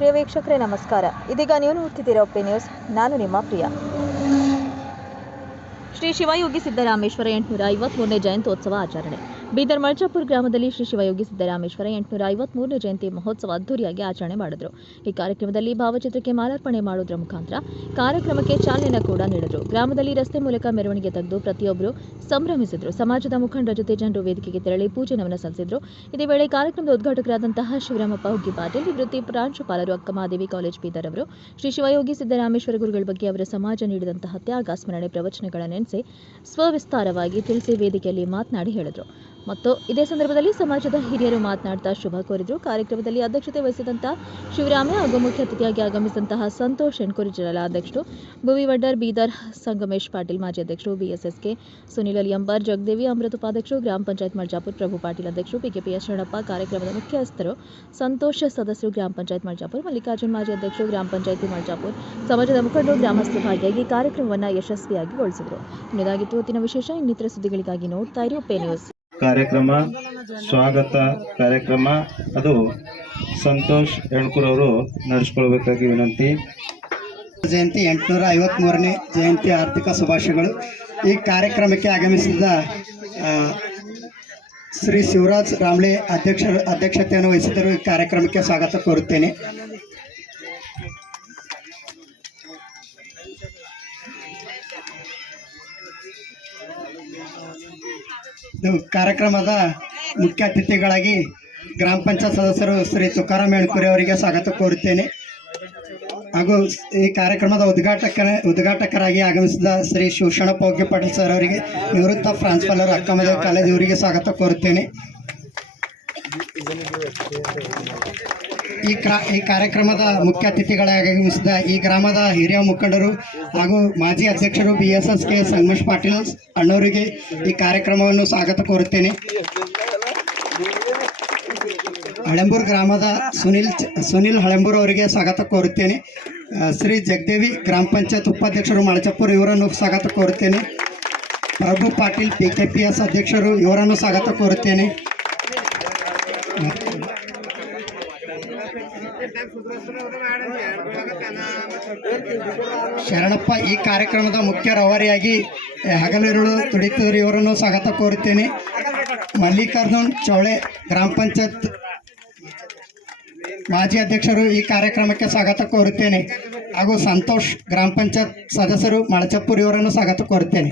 ಪ್ರಿಯ ವೀಕ್ಷಕರೇ ನಮಸ್ಕಾರ. ಇದೀಗ ನೀವು ನೋಡ್ತಿದ್ದೀರಾ ಒಪ್ಪೆ ನ್ಯೂಸ್. ನಾನು ನಿಮ್ಮ ಪ್ರಿಯ. ಶ್ರೀ ಶಿವಯೋಗಿ ಸಿದ್ದರಾಮೇಶ್ವರ 853ನೇ ಜಯಂತ್ಯೋತ್ಸವ ಆಚರಣೆ. ಬೀದರ್ ಮಲ್ಚಾಪುರ ಗ್ರಾಮದಲ್ಲಿ ಶ್ರೀ ಶಿವಯೋಗಿ ಸಿದ್ದರಾಮೇಶ್ವರ 853ನೇ ಜಯಂತಿ ಮಹೋತ್ಸವ ಅದ್ದೂರಿಯಾಗಿ ಆಚರಣೆ ಮಾಡಿದರು. ಈ ಕಾರ್ಯಕ್ರಮದಲ್ಲಿ ಭಾವಚಿತ್ರಕ್ಕೆ ಮಾಲಾರ್ಪಣೆ ಮಾಡುವುದರ ಮುಖಾಂತರ ಕಾರ್ಯಕ್ರಮಕ್ಕೆ ಚಾಲನೆ ಕೂಡ ನೀಡಿದರು. ಗ್ರಾಮದಲ್ಲಿ ರಸ್ತೆ ಮೂಲಕ ಮೆರವಣಿಗೆ ತೆಗೆದು ಪ್ರತಿಯೊಬ್ಬರು ಸಂಭ್ರಮಿಸಿದರು. ಸಮಾಜದ ಮುಖಂಡರ ಜೊತೆ ಜನರು ವೇದಿಕೆಗೆ ತೆರಳಿ ಪೂಜೆ ನಮನ ಸಲ್ಲಿಸಿದರು. ಇದೇ ವೇಳೆ ಕಾರ್ಯಕ್ರಮದ ಉದ್ಘಾಟಕರಾದಂತಹ ಶಿವರಾಮಪ್ಪ ಹುಗ್ಗಿ ಪಾಟೀಲ್, ನಿವೃತ್ತಿ ಪ್ರಾಂಶುಪಾಲರು ಅಕ್ಕಮಹಾದೇವಿ ಕಾಲೇಜ್ ಬೀದರ್ ಅವರು ಶ್ರೀ ಶಿವಯೋಗಿ ಸಿದ್ದರಾಮೇಶ್ವರ ಗುರುಗಳ ಬಗ್ಗೆ ಅವರ ಸಮಾಜ ನೀಡಿದಂತಹ ತ್ಯಾಗ, ಸ್ಮರಣೆ, ಪ್ರವಚನಗಳ ನೆನೆಸಿ ಸ್ವವಿಸ್ತಾರವಾಗಿ ತಿಳಿಸಿ ವೇದಿಕೆಯಲ್ಲಿ ಮಾತನಾಡಿ ಹೇಳಿದರು. ಮತ್ತು ಇದೇ ಸಂದರ್ಭದಲ್ಲಿ ಸಮಾಜದ ಹಿರಿಯರು ಮಾತನಾಡುತ್ತಾ ಶುಭ ಕೋರಿದರು. ಕಾರ್ಯಕ್ರಮದಲ್ಲಿ ಅಧ್ಯಕ್ಷತೆ ವಹಿಸಿದಂತಹ ಶಿವರಾಮೆ ಹಾಗೂ ಮುಖ್ಯ ಅತಿಥಿಯಾಗಿ ಆಗಮಿಸಿದಂತಹ ಸಂತೋಷ್ ಎಣ್ಕೂರು ಜಿಲ್ಲಾ ಅಧ್ಯಕ್ಷರು, ಭುವಿ ವಡ್ಡರ್, ಬೀದರ್ ಸಂಗಮೇಶ್ ಪಾಟೀಲ್ ಮಾಜಿ ಅಧ್ಯಕ್ಷರು, ಬಿಎಸ್ಎಸ್ಕೆ ಸುನಿಲ್ ಅಲಿಯಂಬರ್, ಜಗದೇವಿ ಅಮೃತ ಉಪಾಧ್ಯಕ್ಷರು, ಗ್ರಾಮ ಪಂಚಾಯತ್ ಮಲ್ಚಾಪುರ ಪ್ರಭು ಪಾಟೀಲ್ ಅಧ್ಯಕ್ಷರು, ಪಿಕೆಪಿಎಸ್ ಶರಣಪ್ಪ, ಕಾರ್ಯಕ್ರಮದ ಮುಖ್ಯಸ್ಥರು ಸಂತೋಷ್ ಸದಸ್ಯರು, ಗ್ರಾಮ ಪಂಚಾಯತ್ ಮಲ್ಚಾಪುರ ಮಲ್ಲಿಕಾರ್ಜುನ್ ಮಾಜಿ ಅಧ್ಯಕ್ಷರು, ಗ್ರಾಮ ಪಂಚಾಯತಿ ಮಲ್ಚಾಪುರ, ಸಮಾಜದ ಮುಖಂಡರು, ಗ್ರಾಮಸ್ಥರು ಭಾಗಿಯಾಗಿ ಕಾರ್ಯಕ್ರಮವನ್ನು ಯಶಸ್ವಿಯಾಗಿ ಗೊಳಿಸಿದರು. ಇದಾಗಿತ್ತು ಇವತ್ತಿನ ವಿಶೇಷ. ಇನ್ನಿತರ ಸುದ್ದಿಗಳಿಗಾಗಿ ನೋಡ್ತಾ ಇರಿ ಒಪ್ಪೆ ನ್ಯೂಸ್. ಕಾರ್ಯಕ್ರಮ ಸ್ವಾಗತ ಕಾರ್ಯಕ್ರಮ ಅದು ಸಂತೋಷ್ ಎಣ್ಕೂರ್ ಅವರು ನಡೆಸಿಕೊಳ್ಬೇಕಾಗಿ ವಿನಂತಿ. ಜಯಂತಿ 853ನೇ ಜಯಂತಿ ಆರ್ಥಿಕ ಶುಭಾಶಯಗಳು. ಈ ಕಾರ್ಯಕ್ರಮಕ್ಕೆ ಆಗಮಿಸಿದ ಶ್ರೀ ಶಿವರಾಜ್ ರಾಮ್ಲೆ ಅಧ್ಯಕ್ಷತೆಯನ್ನು ವಹಿಸಿದರು. ಈ ಕಾರ್ಯಕ್ರಮಕ್ಕೆ ಸ್ವಾಗತ ಕೋರುತ್ತೇನೆ. ಕಾರ್ಯಕ್ರಮದ ಮುಖ್ಯ ಅತಿಥಿಗಳಾಗಿ ಗ್ರಾಮ ಪಂಚಾಯತ್ ಸದಸ್ಯರು ಶ್ರೀ ತುಕಾರಾಮ್ ಎಣ್ಕೂರಿ ಅವರಿಗೆ ಸ್ವಾಗತ ಕೋರುತ್ತೇನೆ. ಹಾಗೂ ಈ ಕಾರ್ಯಕ್ರಮದ ಉದ್ಘಾಟಕರಾಗಿ ಆಗಮಿಸಿದ ಶ್ರೀ ಶಿವಶರಣಪ್ಪ ಹುಗ್ಗಿ ಪಾಟೀಲ್ ಸರ್ ಅವರಿಗೆ, ನಿವೃತ್ತ ಪ್ರಾಂಶುಪಾಲರು ಅಕ್ಕಮಹಾದೇವಿ ಕಾಲೇಜ್ ಇವರಿಗೆ ಸ್ವಾಗತ ಕೋರುತ್ತೇನೆ. ಈ ಕಾರ್ಯಕ್ರಮದ ಮುಖ್ಯ ಅತಿಥಿಗಳಾಗಿ ಆಗಮಿಸಿದ ಈ ಗ್ರಾಮದ ಹಿರಿಯ ಮುಖಂಡರು ಹಾಗೂ ಮಾಜಿ ಅಧ್ಯಕ್ಷರು ಬಿಎಸ್ಎಸ್ಕೆ ಸಂಗಮೇಶ್ ಪಾಟೀಲ್ ಅಣ್ಣವರಿಗೆ ಈ ಕಾರ್ಯಕ್ರಮವನ್ನು ಸ್ವಾಗತ ಕೋರುತ್ತೇನೆ. ಹಳೆಂಬೂರು ಗ್ರಾಮದ ಸುನಿಲ್ ಹಳೆಂಬೂರು ಅವರಿಗೆ ಸ್ವಾಗತ ಕೋರುತ್ತೇನೆ. ಶ್ರೀ ಜಗದೇವಿ ಗ್ರಾಮ ಪಂಚಾಯತ್ ಉಪಾಧ್ಯಕ್ಷರು ಮಳಚಾಪುರ ಇವರನ್ನು ಸ್ವಾಗತ ಕೋರುತ್ತೇನೆ. ಪ್ರಭು ಪಾಟೀಲ್ ಪಿಕೆಪಿಎಸ್ ಅಧ್ಯಕ್ಷರು ಇವರನ್ನು ಸ್ವಾಗತ ಕೋರುತ್ತೇನೆ. ಶರಣಪ್ಪ ಈ ಕಾರ್ಯಕ್ರಮದ ಮುಖ್ಯ ರವಾರಿಯಾಗಿ ಹಗಲಿರುಳು ತುಡಿತರು ಇವರನ್ನು ಸ್ವಾಗತ ಕೋರುತ್ತೇನೆ. ಮಲ್ಲಿಕಾರ್ಜುನ್ ಚೌಳೆ ಗ್ರಾಮ ಪಂಚಾಯತ್ ಮಾಜಿ ಅಧ್ಯಕ್ಷರು ಈ ಕಾರ್ಯಕ್ರಮಕ್ಕೆ ಸ್ವಾಗತ ಕೋರುತ್ತೇನೆ. ಹಾಗೂ ಸಂತೋಷ್ ಗ್ರಾಮ ಪಂಚಾಯತ್ ಸದಸ್ಯರು ಮಳಚಾಪುರ್ ಇವರನ್ನು ಸ್ವಾಗತ ಕೋರುತ್ತೇನೆ.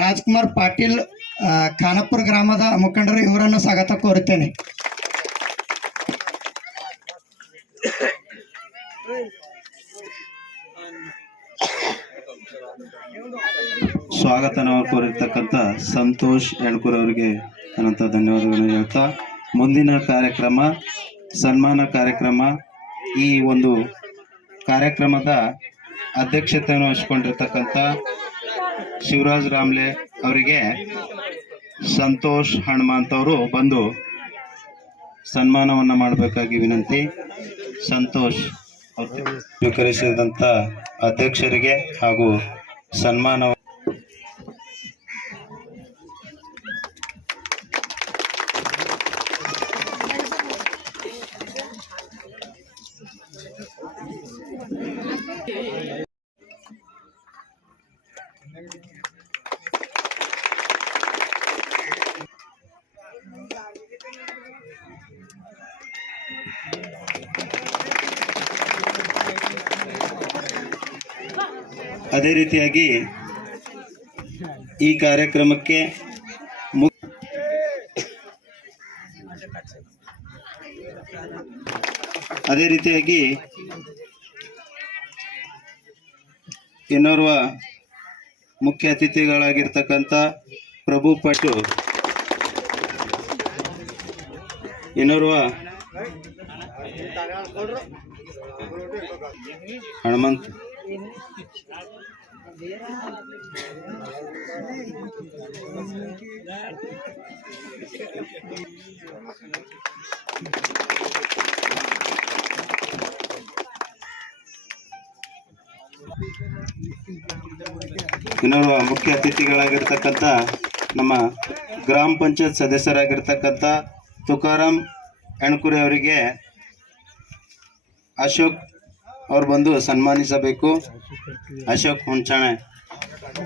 ರಾಜ್ಕುಮಾರ್ ಪಾಟೀಲ್ ಖಾನಾಪುರ ಗ್ರಾಮದ ಮುಖಂಡರು ಇವರನ್ನು ಸ್ವಾಗತ ಕೋರುತ್ತೇನೆ. ಸ್ವಾಗತನ ಕೋರಿರ್ತಕ್ಕಂಥ ಸಂತೋಷ್ ಎಣ್ಕೂರ್ ಅವರಿಗೆ ಅನಂತ ಧನ್ಯವಾದಗಳನ್ನು ಹೇಳ್ತಾ, ಮುಂದಿನ ಕಾರ್ಯಕ್ರಮ ಸನ್ಮಾನ ಕಾರ್ಯಕ್ರಮ. ಈ ಒಂದು ಕಾರ್ಯಕ್ರಮದ ಅಧ್ಯಕ್ಷತೆಯನ್ನು ವಹಿಸಿಕೊಂಡಿರ್ತಕ್ಕಂಥ ಶಿವರಾಜ್ ರಾಮ್ಲೆ ಅವರಿಗೆ ಸಂತೋಷ್ ಹನುಮಂತ್ ಅವರು ಬಂದು ಸನ್ಮಾನವನ್ನು ಮಾಡಬೇಕಾಗಿ ವಿನಂತಿ. ಸಂತೋಷ್ ಸ್ವೀಕರಿಸಿದಂಥ ಅಧ್ಯಕ್ಷರಿಗೆ ಹಾಗೂ ಸನ್ಮಾನ ಅದೇ ರೀತಿಯಾಗಿ ಈ ಕಾರ್ಯಕ್ರಮಕ್ಕೆ ಇನ್ನೋರ್ವ ಮುಖ್ಯ ಅತಿಥಿಗಳಾಗಿರ್ತಕ್ಕಂಥ ಪ್ರಭು ಪಾಟೀಲ್, ಇನ್ನೋರ್ವ ಹನುಮಂತ್ ಇನ್ನೋರ್ವ ಮುಖ್ಯ ಅತಿಥಿಗಳಾಗಿರ್ತಕ್ಕಂಥ ನಮ್ಮ ಗ್ರಾಮ ಪಂಚಾಯತ್ ಸದಸ್ಯರಾಗಿರ್ತಕ್ಕಂಥ ತುಕಾರಾಮ್ ಎಣ್ಕುರಿ ಅವರಿಗೆ ಅಶೋಕ್ ಅವ್ರು ಬಂದು ಸನ್ಮಾನಿಸಬೇಕು. ಅಶೋಕ್ ಹುಂಚಾಣೆ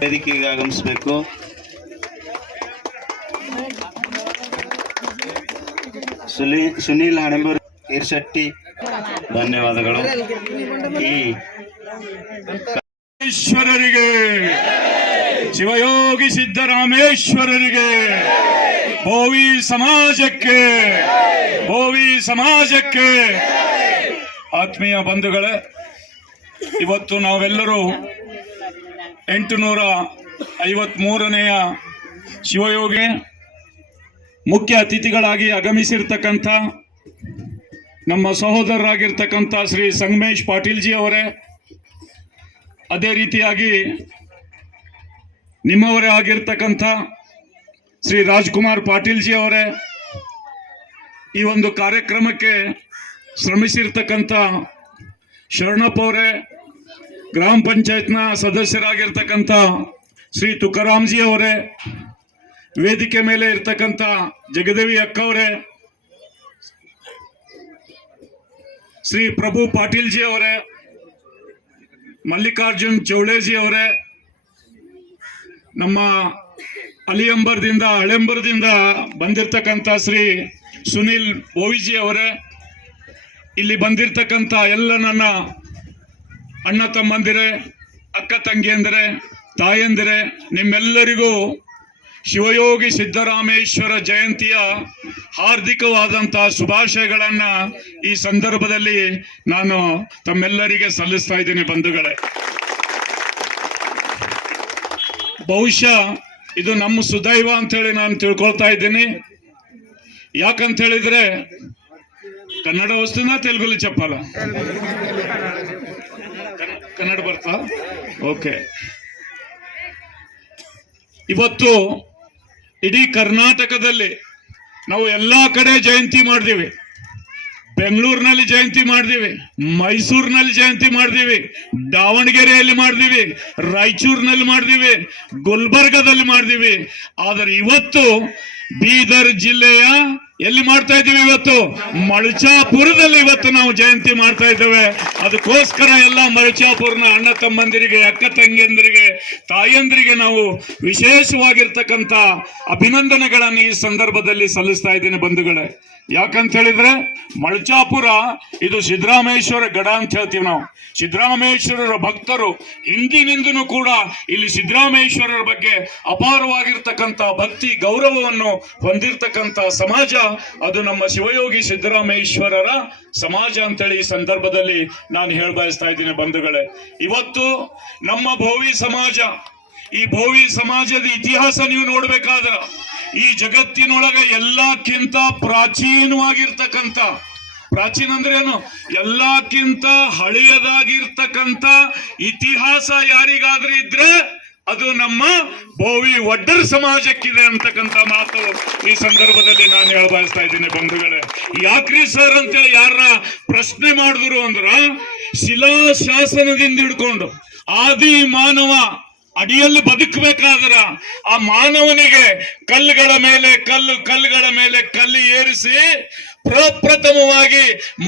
ವೇದಿಕೆಗೆ ಆಗಮಿಸಬೇಕು. ಸುನೀಲ್ ಹಣೆಂಬೂರ್ ಹಿರ್ಶೆಟ್ಟಿ, ಧನ್ಯವಾದಗಳು. ಈ ಈಶ್ವರರಿಗೆ, ಶಿವಯೋಗಿ ಸಿದ್ದರಾಮೇಶ್ವರರಿಗೆ, ಭೋವಿ ಸಮಾಜಕ್ಕೆ ಆತ್ಮೀಯ ಬಂಧುಗಳೇ, ಇವತ್ತು ನಾವೆಲ್ಲರೂ 853ನೇಯ ಶಿವಯೋಗಿ ಮುಖ್ಯ ಅತಿಥಿಗಳಾಗಿ ಆಗಮಿಸಿರ್ತಕ್ಕಂಥ ನಮ್ಮ ಸಹೋದರರಾಗಿರ್ತಕ್ಕಂಥ ಶ್ರೀ ಸಂಗಮೇಶ್ ಪಾಟೀಲ್ಜಿ ಅವರೇ, ಅದೇ ರೀತಿಯಾಗಿ ನಿಮ್ಮವರೇ ಆಗಿರ್ತಕ್ಕಂಥ ಶ್ರೀ ರಾಜ್ಕುಮಾರ್ ಪಾಟೀಲ್ಜಿ ಅವರೇ, ಈ ಒಂದು ಕಾರ್ಯಕ್ರಮಕ್ಕೆ ಶ್ರಮಿಸಿರ್ತಕ್ಕಂಥ ಶರಣಪ್ಪ ಅವರೇ, ಗ್ರಾಮ ಪಂಚಾಯತ್ನ ಸದಸ್ಯರಾಗಿರ್ತಕ್ಕಂಥ ಶ್ರೀ ತುಕಾರಾಮ್ಜಿ ಅವರೇ, ವೇದಿಕೆ ಮೇಲೆ ಇರ್ತಕ್ಕಂಥ ಜಗದೇವಿ ಅಕ್ಕ ಅವರೇ, ಶ್ರೀ ಪ್ರಭು ಪಾಟೀಲ್ಜಿ ಅವರೇ, ಮಲ್ಲಿಕಾರ್ಜುನ್ ಚೌಳೇಜಿ ಅವರೇ, ನಮ್ಮ ಹಳೆಂಬರದಿಂದ ಬಂದಿರತಕ್ಕಂಥ ಶ್ರೀ ಸುನೀಲ್ ಬೋವಿಜಿ ಅವರೇ, ಇಲ್ಲಿ ಬಂದಿರತಕ್ಕಂಥ ಎಲ್ಲ ನನ್ನ ಅಣ್ಣ ತಮ್ಮಂದಿರೇ, ಅಕ್ಕ ತಂಗಿಯಂದಿರೇ, ತಾಯಂದಿರೇ, ನಿಮ್ಮೆಲ್ಲರಿಗೂ ಶಿವಯೋಗಿ ಸಿದ್ದರಾಮೇಶ್ವರ ಜಯಂತಿಯ ಹಾರ್ದಿಕವಾದಂತಹ ಶುಭಾಶಯಗಳನ್ನ ಈ ಸಂದರ್ಭದಲ್ಲಿ ನಾನು ತಮ್ಮೆಲ್ಲರಿಗೆ ಸಲ್ಲಿಸ್ತಾ ಇದ್ದೀನಿ ಬಂಧುಗಳೇ. ಬಹುಶಃ ಇದು ನಮ್ಮ ಸುದೈವ ಅಂತೇಳಿ ನಾನು ತಿಳ್ಕೊಳ್ತಾ ಇದ್ದೀನಿ. ಯಾಕಂತ ಹೇಳಿದ್ರೆ ಕನ್ನಡ ವಸ್ತುನ ತೆಲುಗುಲಿ ಚಪ್ಪಲ ಕನ್ನಡ ಬರ್ತಾ ಓಕೆ. ಇವತ್ತು ಇಡೀ ಕರ್ನಾಟಕದಲ್ಲಿ ನಾವು ಎಲ್ಲಾ ಕಡೆ ಜಯಂತಿ ಮಾಡಿದೀವಿ. ಬೆಂಗಳೂರಿನಲ್ಲಿ ಜಯಂತಿ ಮಾಡಿದೀವಿ, ಮೈಸೂರಿನಲ್ಲಿ ಜಯಂತಿ ಮಾಡಿದೀವಿ, ದಾವಣಗೆರೆಯಲ್ಲಿ ಮಾಡಿದೀವಿ, ರಾಯಚೂರಿನಲ್ಲಿ ಮಾಡಿದೀವಿ, ಗುಲ್ಬರ್ಗದಲ್ಲಿ ಮಾಡಿದೀವಿ. ಆದರೆ ಇವತ್ತು ಬೀದರ್ ಜಿಲ್ಲೆಯ ಎಲ್ಲಿ ಮಾಡ್ತಾ ಇದ್ದೀವಿ? ಇವತ್ತು ಮಳಚಾಪುರದಲ್ಲಿ ಇವತ್ತು ನಾವು ಜಯಂತಿ ಮಾಡ್ತಾ ಇದ್ದೇವೆ. ಅದಕ್ಕೋಸ್ಕರ ಎಲ್ಲ ಮಳಚಾಪುರನ ಅಣ್ಣ ತಮ್ಮಂದಿರಿಗೆ, ಅಕ್ಕ ತಂಗಿಯಂದಿರಿಗೆ, ತಾಯಂದಿರಿಗೆ ನಾವು ವಿಶೇಷವಾಗಿರ್ತಕ್ಕಂಥ ಅಭಿನಂದನೆಗಳನ್ನು ಈ ಸಂದರ್ಭದಲ್ಲಿ ಸಲ್ಲಿಸ್ತಾ ಇದ್ದೇನೆ ಬಂಧುಗಳೇ. ಯಾಕಂತ ಹೇಳಿದ್ರೆ ಮಳಚಾಪುರ ಇದು ಸಿದ್ದರಾಮೇಶ್ವರ ಗಡ ಅಂತ ಹೇಳ್ತೀವಿ ನಾವು. ಸಿದ್ದರಾಮೇಶ್ವರರ ಭಕ್ತರು ಹಿಂದಿನಿಂದನೂ ಕೂಡ ಇಲ್ಲಿ ಸಿದ್ದರಾಮೇಶ್ವರರ ಬಗ್ಗೆ ಅಪಾರವಾಗಿರ್ತಕ್ಕಂಥ ಭಕ್ತಿ ಗೌರವವನ್ನು ಹೊಂದಿರತಕ್ಕಂಥ ಸಮಾಜ ಅದು ನಮ್ಮ ಶಿವಯೋಗಿ ಸಿದ್ದರಾಮೇಶ್ವರರ ಸಮಾಜ ಅಂತೇಳಿ ಈ ಸಂದರ್ಭದಲ್ಲಿ ನಾನು ಹೇಳಬಯಸ್ತಾ ಇದ್ದೀನಿ ಬಂಧುಗಳೇ. ಇವತ್ತು ನಮ್ಮ ಭೋವಿ ಸಮಾಜ, ಈ ಭೋವಿ ಸಮಾಜದ ಇತಿಹಾಸ ನೀವು ನೋಡ್ಬೇಕಾದ್ರೆ ಈ ಜಗತ್ತಿನೊಳಗೆ ಎಲ್ಲಕ್ಕಿಂತ ಪ್ರಾಚೀನವಾಗಿರ್ತಕ್ಕಂಥ, ಪ್ರಾಚೀನ ಅಂದ್ರೆ ಏನು, ಎಲ್ಲಕ್ಕಿಂತ ಹಳೆಯದಾಗಿರ್ತಕ್ಕಂಥ ಇತಿಹಾಸ ಯಾರಿಗಾದ್ರೂ ಇದ್ರೆ ಅದು ನಮ್ಮ ಭೋವಿ ಒಡ್ಡರ್ ಸಮಾಜಕ್ಕಿದೆ ಅಂತಕ್ಕಂಥ ಮಾತು ಈ ಸಂದರ್ಭದಲ್ಲಿ ನಾನು ಹೇಳಬಯಸ್ತಾ ಇದ್ದೀನಿ ಬಂಧುಗಳೇ. ಯಾಕ್ರಿ ಸರ್ ಅಂತೇಳಿ ಯಾರ ಪ್ರಶ್ನೆ ಮಾಡಿದ್ರು ಅಂದ್ರ, ಶಿಲಾಶಾಸನದಿಂದ ಹಿಡ್ಕೊಂಡು ಆದಿ ಮಾನವ ಅಡಿಯಲ್ಲಿ ಬದುಕಬೇಕಾದ್ರ ಆ ಮಾನವನಿಗೆ ಕಲ್ಲುಗಳ ಮೇಲೆ ಕಲ್ಲು ಏರಿಸಿ ಪ್ರಪ್ರಥಮವಾಗಿ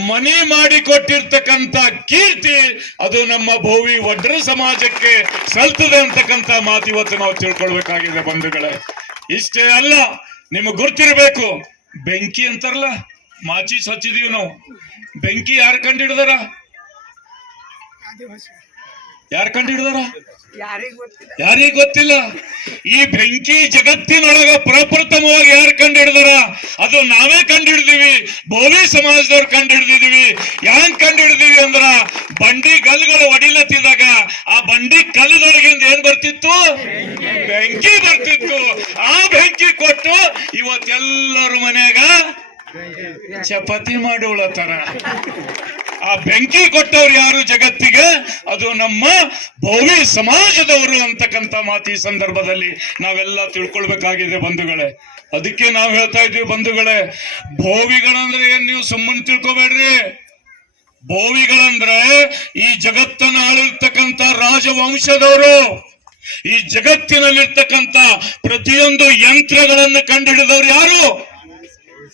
ಮನೆ ಮಾಡಿಕೊಟ್ಟಿರ್ತಕ್ಕಂಥ ಕೀರ್ತಿ ಅದು ನಮ್ಮ ಭೋವಿ ಒಡ್ಡರ ಸಮಾಜಕ್ಕೆ ಸಲ್ತದೆ ಅಂತಕ್ಕಂಥ ಮಾತು ಇವತ್ತು ನಾವು ತಿಳ್ಕೊಳ್ಬೇಕಾಗಿದೆ ಬಂಧುಗಳೇ. ಇಷ್ಟೇ ಅಲ್ಲ, ನಿಮಗೆ ಗುರ್ತಿರ್ಬೇಕು, ಬೆಂಕಿ ಅಂತಾರಲ್ಲ, ಮಾಚಿಸ್ ಹಚ್ಚಿದೀವಿ ನಾವು. ಬೆಂಕಿ ಯಾರು ಕಂಡಿಡ್ದಾರ? ಯಾರಿಗ ಗೊತ್ತಿಲ್ಲ. ಈ ಬೆಂಕಿ ಜಗತ್ತಿನೊಳಗ ಪ್ರಪ್ರಥಮವಾಗಿ ಯಾರು ಕಂಡಿಡ್ದಾರ? ಅದು ನಾವೇ ಕಂಡಿಡ್ದೀವಿ, ಭೋವಿ ಸಮಾಜದವ್ರು ಕಂಡಿಡ್ದಿದೀವಿ. ಹ್ಯಾಂಗ್ ಕಂಡಿಡ್ದೀವಿ ಅಂದ್ರ, ಬಂಡಿ ಗಲ್ಗಳು ಒಡಿಲತ್ತಿದಾಗ ಆ ಬಂಡಿ ಕಲ್ಲದೊಳಗಿಂದ ಏನ್ ಬರ್ತಿತ್ತು? ಬೆಂಕಿ ಬರ್ತಿತ್ತು. ಆ ಬೆಂಕಿ ಕೊಟ್ಟು ಇವತ್ತೆಲ್ಲರ ಮನ್ಯಾಗ ಚಪಾತಿ ಮಾಡೋಳತ್ತಾರ. ಆ ಬೆಂಕಿ ಕೊಟ್ಟವ್ರು ಯಾರು ಜಗತ್ತಿಗೆ? ಅದು ನಮ್ಮ ಭೋವಿ ಸಮಾಜದವರು ಅಂತಕ್ಕಂಥ ಮಾತು ಈ ಸಂದರ್ಭದಲ್ಲಿ ನಾವೆಲ್ಲ ತಿಳ್ಕೊಳ್ಬೇಕಾಗಿದೆ ಬಂಧುಗಳೇ. ಅದಕ್ಕೆ ನಾವು ಹೇಳ್ತಾ ಇದ್ದೀವಿ ಬಂಧುಗಳೇ, ಭೋವಿಗಳಂದ್ರೆ ಏನ್ ನೀವು ಸುಮ್ಮನೆ ತಿಳ್ಕೊಬೇಡ್ರಿ. ಭೋವಿಗಳಂದ್ರೆ ಈ ಜಗತ್ತನ್ನ ಆಳಿರ್ತಕ್ಕಂಥ ರಾಜವಂಶದವರು. ಈ ಜಗತ್ತಿನಲ್ಲಿರ್ತಕ್ಕಂಥ ಪ್ರತಿಯೊಂದು ಯಂತ್ರಗಳನ್ನು ಕಂಡುಹಿಡಿದವರು ಯಾರು?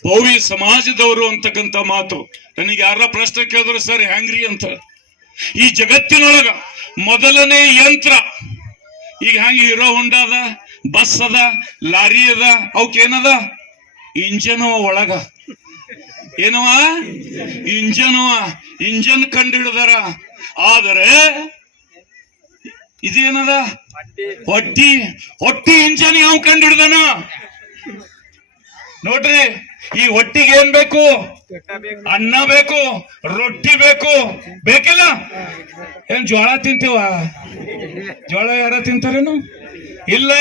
ಭೋವಿ ಸಮಾಜದವರು ಅಂತಕ್ಕಂಥ ಮಾತು. ನನಗೆ ಯಾರ ಪ್ರಶ್ನೆ ಕೇಳಿದ್ರು ಸರ್ ಹ್ಯಾಂಗ್ರಿ ಅಂತ. ಈ ಜಗತ್ತಿನೊಳಗ ಮೊದಲನೇ ಯಂತ್ರ ಈಗ ಹ್ಯಾಂಗ ಹೀರೋ ಹೊಂಡಾ ಅದ, ಬಸ್ ಅದ, ಲಾರಿ ಅದ, ಅವಕ್ಕೇನದ ಇಂಜನ್ ಒಳಗ ಏನವ ಇಂಜನ್ ಕಂಡುಹಿಡಿದಾರ. ಆದರೆ ಇದೇನದ ಹೊಟ್ಟಿ ಇಂಜನ್ ಯಾವ ಕಂಡುಹಿಡ್ದಾನ ನೋಡ್ರಿ. ಈ ಹೊಟ್ಟಿಗೆ ಏನ್ ಬೇಕು? ಅನ್ನ ಬೇಕು, ರೊಟ್ಟಿ ಬೇಕು, ಬೇಕಿಲ್ಲ? ಏನ್ ಜ್ವಾಳ ತಿಂತೀವ? ಜ್ವಾಳ ಯಾರ ತಿಂತಾರೇನು? ಇಲ್ಲ.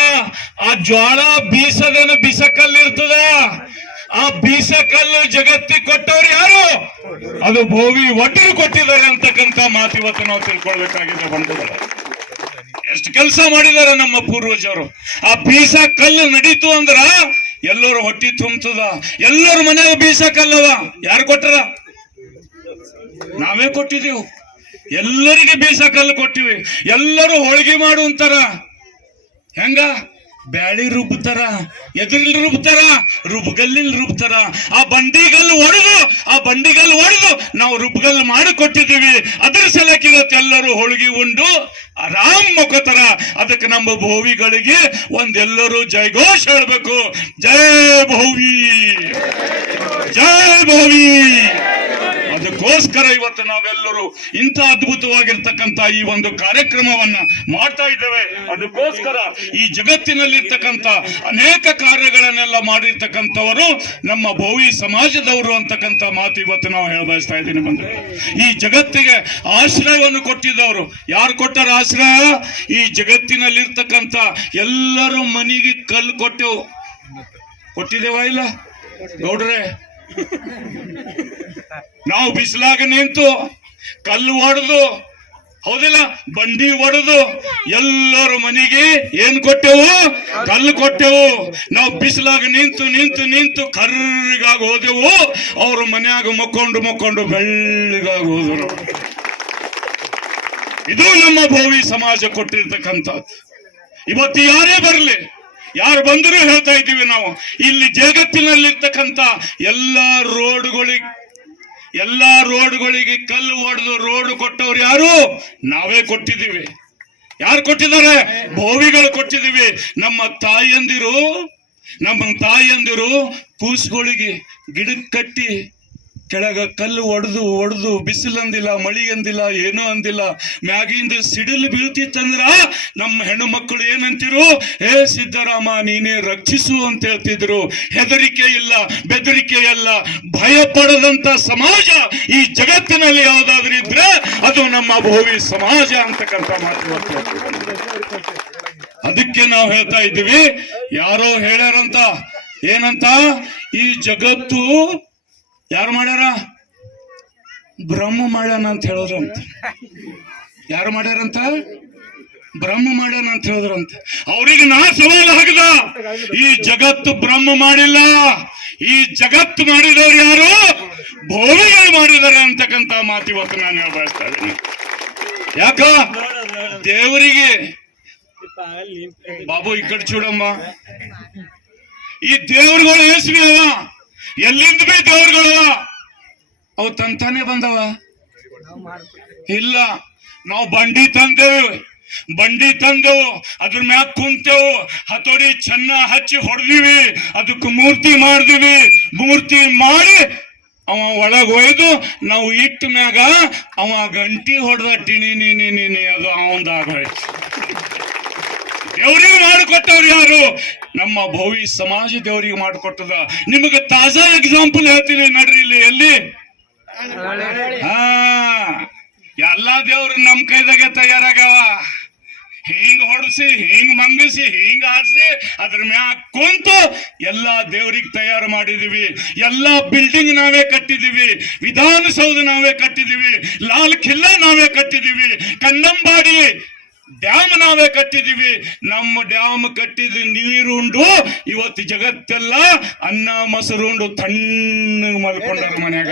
ಆ ಜ್ವಾಳ ಬೀಸದೇನು ಬೀಸಕಲ್ಲು ಇರ್ತದ. ಆ ಬೀಸಕಲ್ಲು ಜಗತ್ತಿಗೆ ಕೊಟ್ಟವ್ರು ಯಾರು? ಅದು ಭೋವಿ ಒಟ್ಟರು ಕೊಟ್ಟಿದ್ದಾರೆ ಅಂತಕ್ಕಂಥ ಮಾತು ಇವತ್ತು ನಾವು ತಿಳ್ಕೊಳ್ಬೇಕಾಗಿದೆ ಬಂಧುಗಳು. ಎಷ್ಟು ಕೆಲಸ ಮಾಡಿದಾರೆ ನಮ್ಮ ಪೂರ್ವಜರು. ಆ ಬೀಸ ಕಲ್ಲು ನಡೀತು ಅಂದ್ರ ಎಲ್ಲರೂ ಹೊಟ್ಟಿ ತುಂಬುತ್ತದ. ಎಲ್ಲರ ಮನೆಯಾಗ ಬೀಸ ಕಲ್ಲವ. ಯಾರು ಕೊಟ್ಟರ? ನಾವೇ ಕೊಟ್ಟಿದ್ದೀವಿ. ಎಲ್ಲರಿಗೆ ಬೀಸ ಕಲ್ಲು ಕೊಟ್ಟಿವಿ. ಎಲ್ಲರೂ ಹೋಳಿಗೆ ಮಾಡು ಅಂತಾರ. ಹೆಂಗ? ಬ್ಯಾಳಿ ರುಬ್ತಾರ, ಎದುರಿಲ್ ರುಬ್ತಾರ, ರುಬ್ಗಲ್ಲಿಲ್ ರುಬ್ತಾರ. ಆ ಬಂಡಿಗಲ್ಲು ಒಡೆದು ನಾವು ರುಬ್ಗಲ್ಲು ಮಾಡಿ ಕೊಟ್ಟಿದ್ದೀವಿ. ಅದ್ರ ಸಲಕ್ಕೆ ಇವತ್ತು ಎಲ್ಲರೂ ಹೋಳಿಗೆ ಉಂಡು ಆರಾಮ್ ಮಕ್ಕೋತಾರ. ಅದಕ್ಕೆ ನಮ್ಮ ಭೋವಿಗಳಿಗೆ ಒಂದೆಲ್ಲರೂ ಜಯಘೋಷ ಹೇಳ್ಬೇಕು. ಜಯ ಭೋವಿ, ಜಯ ಭೋವಿ. ಅದಕ್ಕೋಸ್ಕರ ಇವತ್ತು ನಾವೆಲ್ಲರೂ ಇಂಥ ಅದ್ಭುತವಾಗಿರ್ತಕ್ಕಂಥ ಈ ಒಂದು ಕಾರ್ಯಕ್ರಮವನ್ನ ಮಾಡ್ತಾ ಇದ್ದೇವೆ. ಅದಕ್ಕೋಸ್ಕರ ಈ ಜಗತ್ತಿನಲ್ಲಿರ್ತಕ್ಕಂಥ ಅನೇಕ ಕಾರ್ಯಗಳನ್ನೆಲ್ಲ ಮಾಡಿರ್ತಕ್ಕಂಥವರು ನಮ್ಮ ಭೋವಿ ಸಮಾಜದವರು ಅಂತಕ್ಕಂಥ ಮಾತು ಇವತ್ತು ನಾವು ಹೇಳಬಯಸ್ತಾ ಇದ್ದೀನಿ ಬಂದ್ರೆ. ಈ ಜಗತ್ತಿಗೆ ಆಶ್ರಯವನ್ನು ಕೊಟ್ಟಿದ್ದವರು ಯಾರು ಕೊಟ್ಟರ ಆಶ್ರಯ? ಈ ಜಗತ್ತಿನಲ್ಲಿರ್ತಕ್ಕಂಥ ಎಲ್ಲರೂ ಮನೆಗೆ ಕಲ್ಲು ಕೊಟ್ಟಿದ್ದೇವ ಇಲ್ಲ ಗೌಡ್ರೆ? ನಾವು ಬಿಸಿಲಾಗ ನಿಂತು ಕಲ್ಲು ಹೊಡೆದು, ಹೌದಿಲ್ಲ, ಬಂಡಿ ಹೊಡೆದು ಎಲ್ಲರ ಮನೆಗೆ ಏನ್ ಕೊಟ್ಟೆವು? ಕಲ್ಲು ಕೊಟ್ಟೆವು. ನಾವು ಬಿಸಿಲಾಗ ನಿಂತು ಕರ್ರಿಗಾಗಿ ಹೋದೆವು. ಅವ್ರ ಮನ್ಯಾಗ ಮಕ್ಕೊಂಡು ಬೆಳ್ಳಗಾಗಿ ಹೋದರು. ಇದು ನಮ್ಮ ಭೋವಿ ಸಮಾಜ ಕೊಟ್ಟಿರ್ತಕ್ಕಂಥದ್ದು. ಇವತ್ತು ಯಾರೇ ಬರಲಿ, ಯಾರು ಬಂದರೂ ಹೇಳ್ತಾ ಇದ್ದೀವಿ ನಾವು, ಇಲ್ಲಿ ಜಗತ್ತಿನಲ್ಲಿರ್ತಕ್ಕಂಥ ಎಲ್ಲಾ ರೋಡ್ಗಳಿಗೆ ಕಲ್ಲು ಹೊಡೆದು ರೋಡ್ ಕೊಟ್ಟವ್ರು ಯಾರು? ನಾವೇ ಕೊಟ್ಟಿದ್ದೀವಿ. ಯಾರು ಕೊಟ್ಟಿದ್ದಾರೆ? ಭೋವಿಗಳು ಕೊಟ್ಟಿದ್ದೀವಿ. ನಮ್ಮ ತಾಯಿಯಂದಿರು ಕೂಸುಗಳಿಗೆ ಗಿಡಕ್ಕೆ ಕಟ್ಟಿ ಕೆಳಗ ಕಲ್ಲು ಒಡೆದು ಬಿಸಿಲಂದಿಲ್ಲ, ಮಳಿ ಅಂದಿಲ್ಲ, ಏನೂ ಅಂದಿಲ್ಲ. ಮ್ಯಾಗಿಂದ ಸಿಡಿಲು ಬೀಳ್ತಿತ್ತಂದ್ರ ನಮ್ಮ ಹೆಣ್ಣು ಮಕ್ಕಳು ಏನಂತಿರು? ಹೇ ಸಿದ್ದರಾಮ ನೀನೇ ರಕ್ಷಿಸು ಅಂತ ಹೇಳ್ತಿದ್ರು. ಹೆದರಿಕೆ ಇಲ್ಲ, ಬೆದರಿಕೆ ಇಲ್ಲ, ಭಯ ಪಡದಂತ ಸಮಾಜ ಈ ಜಗತ್ತಿನಲ್ಲಿ ಯಾವ್ದಾದ್ರು ಇದ್ರೆ ಅದು ನಮ್ಮ ಭೋವಿ ಸಮಾಜ ಅಂತಕ್ಕಂಥ ಮಾತು. ಅದಕ್ಕೆ ನಾವು ಹೇಳ್ತಾ ಇದ್ದೀವಿ, ಯಾರೋ ಹೇಳ್ಯಾರಂತ ಏನಂತ, ಈ ಜಗತ್ತು ಯಾರು ಮಾಡ್ಯಾರ? ಬ್ರಹ್ಮ ಮಾಡ್ಯಾನ ಅಂತ ಹೇಳೋದ್ರಂತ. ಯಾರು ಮಾಡ್ಯಾರಂತ? ಬ್ರಹ್ಮ ಮಾಡ್ಯಾನ ಅಂತ ಹೇಳಿದ್ರಂತ. ಅವ್ರಿಗೆ ನಾ ಸವಾಲು ಹಾಕಿದ, ಈ ಜಗತ್ತು ಬ್ರಹ್ಮ ಮಾಡಿಲ್ಲ, ಈ ಜಗತ್ತು ಮಾಡಿದವರು ಯಾರು? ಭೋವಿಗಳು ಮಾಡಿದ್ದಾರೆ ಅಂತಕ್ಕಂಥ ಮಾತು ಇವತ್ತು ನಾನು ಹೇಳ್ಬಯಸ್ತಾ ಇದ್ದೀನಿ. ಯಾಕ? ದೇವರಿಗೆ ಬಾಬು ಈ ಕಡೆ ಚೂಡಮ್ಮ, ಈ ದೇವರುಗಳು ಏಸ್ವಿ ಅವ, ಎಲ್ಲಿಂದ ಬಿ ದೇವರುಗಳು ಅವು ತಂತಾನೆ ಬಂದವ ಇಲ್ಲ. ನಾವು ಬಂಡಿ ತಂದೆವು, ಅದ್ರ ಮ್ಯಾಗ ಕುಂತೆವು, ಹತೋಡಿ ಚೆನ್ನ ಹಚ್ಚಿ ಹೊಡೆದಿವಿ, ಅದಕ್ಕೆ ಮೂರ್ತಿ ಮಾಡಿದಿವಿ. ಮೂರ್ತಿ ಮಾಡಿ ಅವ ಒಳಗ್ ಒಯ್ದು ನಾವು ಇಟ್ಟ ಮ್ಯಾಗ ಅವ ಗಂಟಿ ಹೊಡೆದ ಟಿನಿ ಅದು ಅವಂದಾಗೋಯ್ತು. ದೇವರಿಗೆ ಮಾಡಿಕೊಟ್ಟವ್ರು ಯಾರು? ನಮ್ಮ ಭೋವಿ ಸಮಾಜ ದೇವರಿಗೆ ಮಾಡಿಕೊಟ್ಟದ. ನಿಮಗೆ ತಾಜಾ ಎಕ್ಸಾಂಪಲ್ ಹೇಳ್ತೀನಿ ನಡ್ರಿ. ಇಲ್ಲಿ ಎಲ್ಲಿ ಎಲ್ಲಾ ದೇವ್ರು ನಮ್ ಕೈದಾಗೆ ತಯಾರಾಗ್ಯಾವ. ಹಿಂಗ್ ಹೊಡ್ಸಿ, ಹಿಂಗ್ ಮಂಗಿಸಿ, ಹಿಂಗ್ ಆಡ್ಸಿ ಅದ್ರ ಮ್ಯಾಗ ಕುಂತು ಎಲ್ಲಾ ದೇವ್ರಿಗೆ ತಯಾರು ಮಾಡಿದೀವಿ. ಎಲ್ಲಾ ಬಿಲ್ಡಿಂಗ್ ನಾವೇ ಕಟ್ಟಿದೀವಿ, ವಿಧಾನಸೌಧ ನಾವೇ ಕಟ್ಟಿದೀವಿ, ಲಾಲ್ ಕಿಲ್ಲಾ ನಾವೇ ಕಟ್ಟಿದೀವಿ, ಕನ್ನಂಬಾಡಿ ಡ್ಯಾಮ್ ನಾವೇ ಕಟ್ಟಿದೀವಿ. ನಮ್ಮ ಡ್ಯಾಮ್ ಕಟ್ಟಿದ ನೀರುಂಡು ಇವತ್ತು ಜಗತ್ತೆಲ್ಲ ಅನ್ನ ಮೊಸರುಂಡು ತಣ್ಣಗೆ ಮಲ್ಕೊಂಡಾರ ಮನ್ಯಾಗ.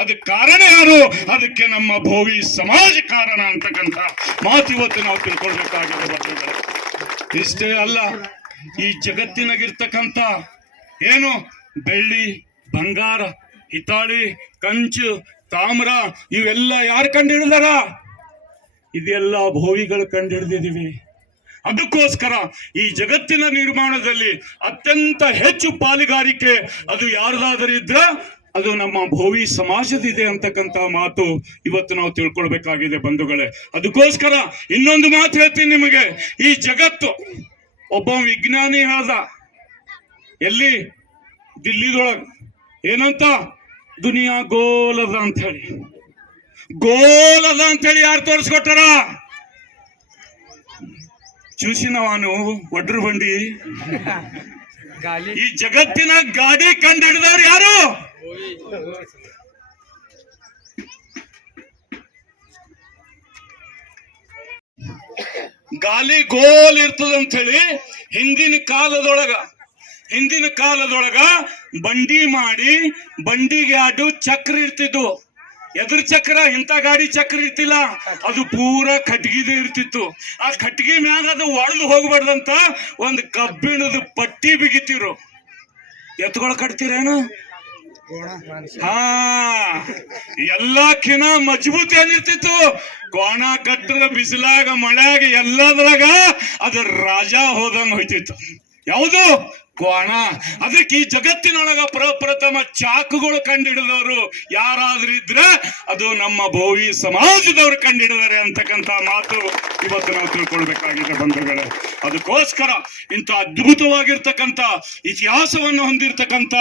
ಅದಕ್ಕೆ ಕಾರಣ ಯಾರು? ಅದಕ್ಕೆ ನಮ್ಮ ಭೋವಿ ಸಮಾಜ ಕಾರಣ ಅಂತಕ್ಕಂಥ ಮಾತು ಇವತ್ತು ನಾವು ತಿಳ್ಕೊಳ್ಬೇಕಾಗಿದೆ. ಇಷ್ಟೇ ಅಲ್ಲ, ಈ ಜಗತ್ತಿನಾಗಿರ್ತಕ್ಕಂಥ ಏನು ಬೆಳ್ಳಿ, ಬಂಗಾರ, ಹಿತ್ತಾಳಿ, ಕಂಚು, ತಾಮ್ರ ಇವೆಲ್ಲ ಯಾರು ಕಂಡುಹಿಡಿದಾರ? ಇದೆಲ್ಲ ಭೋವಿಗಳು ಕಂಡುಹಿಡಿದಿದ್ದೀವಿ. ಅದಕ್ಕೋಸ್ಕರ ಈ ಜಗತ್ತಿನ ನಿರ್ಮಾಣದಲ್ಲಿ ಅತ್ಯಂತ ಹೆಚ್ಚು ಪಾಲುಗಾರಿಕೆ ಅದು ಯಾರ್ದಾದರೂ ಇದ್ರ ಅದು ನಮ್ಮ ಭೋವಿ ಸಮಾಜದಿದೆ ಅಂತಕ್ಕಂಥ ಮಾತು ಇವತ್ತು ನಾವು ತಿಳ್ಕೊಳ್ಬೇಕಾಗಿದೆ ಬಂಧುಗಳೇ. ಅದಕ್ಕೋಸ್ಕರ ಇನ್ನೊಂದು ಮಾತು ಹೇಳ್ತೀನಿ ನಿಮಗೆ. ಈ ಜಗತ್ತು ಒಬ್ಬ ವಿಜ್ಞಾನಿ ಹೇಳ್ದ, ಎಲ್ಲಿ ದಿಲ್ಲಿದೊಳಗ, ಏನಂತ, ದುನಿಯಾ ಗೋಲದ ಅಂತ ಹೇಳಿ. ಗೋಲದ ಅಂತ ಹೇಳಿ ಯಾರು ತೋರಿಸ್ಕೊಟ್ಟಾರ? చూసినవాను ಒಡ್ರು ಬಂಡಿ. ಈ ಜಗತ್ತಿನ ಗಾಡಿ ಕಂಡು ಹಿಡಿದವ್ರು ಯಾರು? ಗಾಲಿ ಗೋಲ್ ಇರ್ತದಂತ ಹೇಳಿ ಹಿಂದಿನ ಕಾಲದೊಳಗ ಬಂಡಿ ಮಾಡಿ, ಬಂಡಿಗೆ ಅಡ್ಡು ಚಕ್ರ ಇರ್ತಿದ್ವು. ಎದುರು ಚಕ್ರ, ಇಂಥ ಗಾಡಿ ಚಕ್ರ ಇರ್ತಿಲ್ಲ, ಅದು ಪೂರಾ ಕಟ್ಗಿದೇ ಇರ್ತಿತ್ತು. ಆ ಕಟ್ಗಿ ಮ್ಯಾಗ ಅದು ಒಡೆದು ಹೋಗ್ಬಾರ್ದಂತ ಒಂದು ಕಬ್ಬಿಣದ ಪಟ್ಟಿ ಬಿಗಿತಿರು. ಎತ್ಕೊಳ ಕಟ್ತೀರೇನು? ಹಾ, ಎಲ್ಲಕ್ಕಿನ ಮಜಬೂತ್ ಏನಿರ್ತಿತ್ತು? ಕೋಣ ಕಟ್ಟದ ಬಿಸಿಲಾಗ ಮಳ್ಯಾಗ ಎಲ್ಲದ್ರಾಗ ಅದು ರಾಜ ಹೋದಂಗ ಹೋಯ್ತಿತ್ತು. ಯಾವುದು? ಕೋಣ. ಅದಕ್ಕೆ ಈ ಜಗತ್ತಿನೊಳಗ ಪ್ರಪ್ರಥಮ ಚಾಕುಗಳು ಕಂಡುಹಿಡಿದವರು ಯಾರಾದ್ರೂ ಇದ್ರೆ ಅದು ನಮ್ಮ ಭೋವಿ ಸಮಾಜದವರು ಕಂಡುಹಿಡಿದಾರೆ ಅಂತಕ್ಕಂಥ ಮಾತು ಇವತ್ತು ನಾವು ತಿಳ್ಕೊಳ್ಬೇಕಾಗಿದೆ ಬಂಧುಗಳೇ. ಅದಕ್ಕೋಸ್ಕರ ಇಂಥ ಅದ್ಭುತವಾಗಿರ್ತಕ್ಕಂಥ ಇತಿಹಾಸವನ್ನು ಹೊಂದಿರತಕ್ಕಂಥ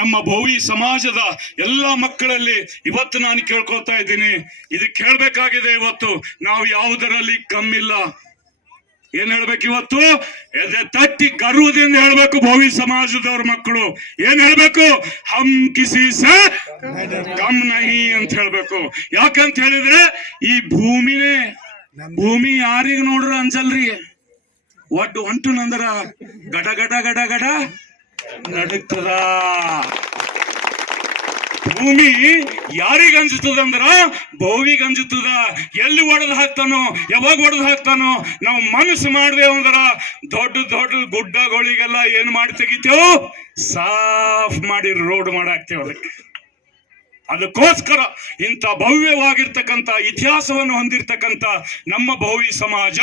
ನಮ್ಮ ಭೋವಿ ಸಮಾಜದ ಎಲ್ಲ ಮಕ್ಕಳಲ್ಲಿ ಇವತ್ತು ನಾನು ಕೇಳ್ಕೊಳ್ತಾ ಇದ್ದೀನಿ, ಇದಕ್ಕೆ ಹೇಳ್ಬೇಕಾಗಿದೆ. ಇವತ್ತು ನಾವು ಯಾವುದರಲ್ಲಿ ಕಮ್ಮಿಲ್ಲ. ಏನ್ ಹೇಳ್ಬೇಕು ಇವತ್ತು? ಎದೆ ತಟ್ಟಿ ಗರ್ವದಿಂದ ಹೇಳ್ಬೇಕು ಭೋವಿ ಸಮಾಜದವ್ರ ಮಕ್ಕಳು. ಏನ್ ಹೇಳ್ಬೇಕು? ಹಮ್ ಕಿಸಿ ಸೆ ಕಮ್ ನಹಿ ಅಂತ ಹೇಳ್ಬೇಕು. ಯಾಕಂತ ಹೇಳಿದ್ರೆ ಈ ಭೂಮಿ ಯಾರಿಗ ನೋಡ್ರ ಅನ್ಸಲ್ರಿ. ಒಟ್ಟು ಹೊಂಟು ನಂದ್ರ ಗಡ ಗಡ ಗಡ ಗಡ ನಡುತ್ತದ. ಭೂಮಿ ಯಾರಿಗ ಅನ್ಸುತ್ತದಂದ್ರ ಭೋವಿಗೆ ಅನ್ಸುತ್ತದ. ಎಲ್ಲಿ ಒಡೆದು ಹಾಕ್ತಾನೋ, ಯಾವಾಗ ಒಡೆದು ಹಾಕ್ತಾನೋ, ನಾವು ಮನಸ್ಸು ಮಾಡಿದೆವು ಅಂದ್ರ ದೊಡ್ಡ ದೊಡ್ಡ ಗುಡ್ಡಗಳಿಗೆಲ್ಲ ಏನ್ ಮಾಡಿ ತೆಗಿತೇವು? ಸಾಫ್ ಮಾಡಿ ರೋಡ್ ಮಾಡಾಕ್ತೇವೆ. ಅದಕ್ಕೋಸ್ಕರ ಇಂಥ ಭವ್ಯವಾಗಿರ್ತಕ್ಕಂಥ ಇತಿಹಾಸವನ್ನು ಹೊಂದಿರತಕ್ಕಂಥ ನಮ್ಮ ಭೋವಿ ಸಮಾಜ,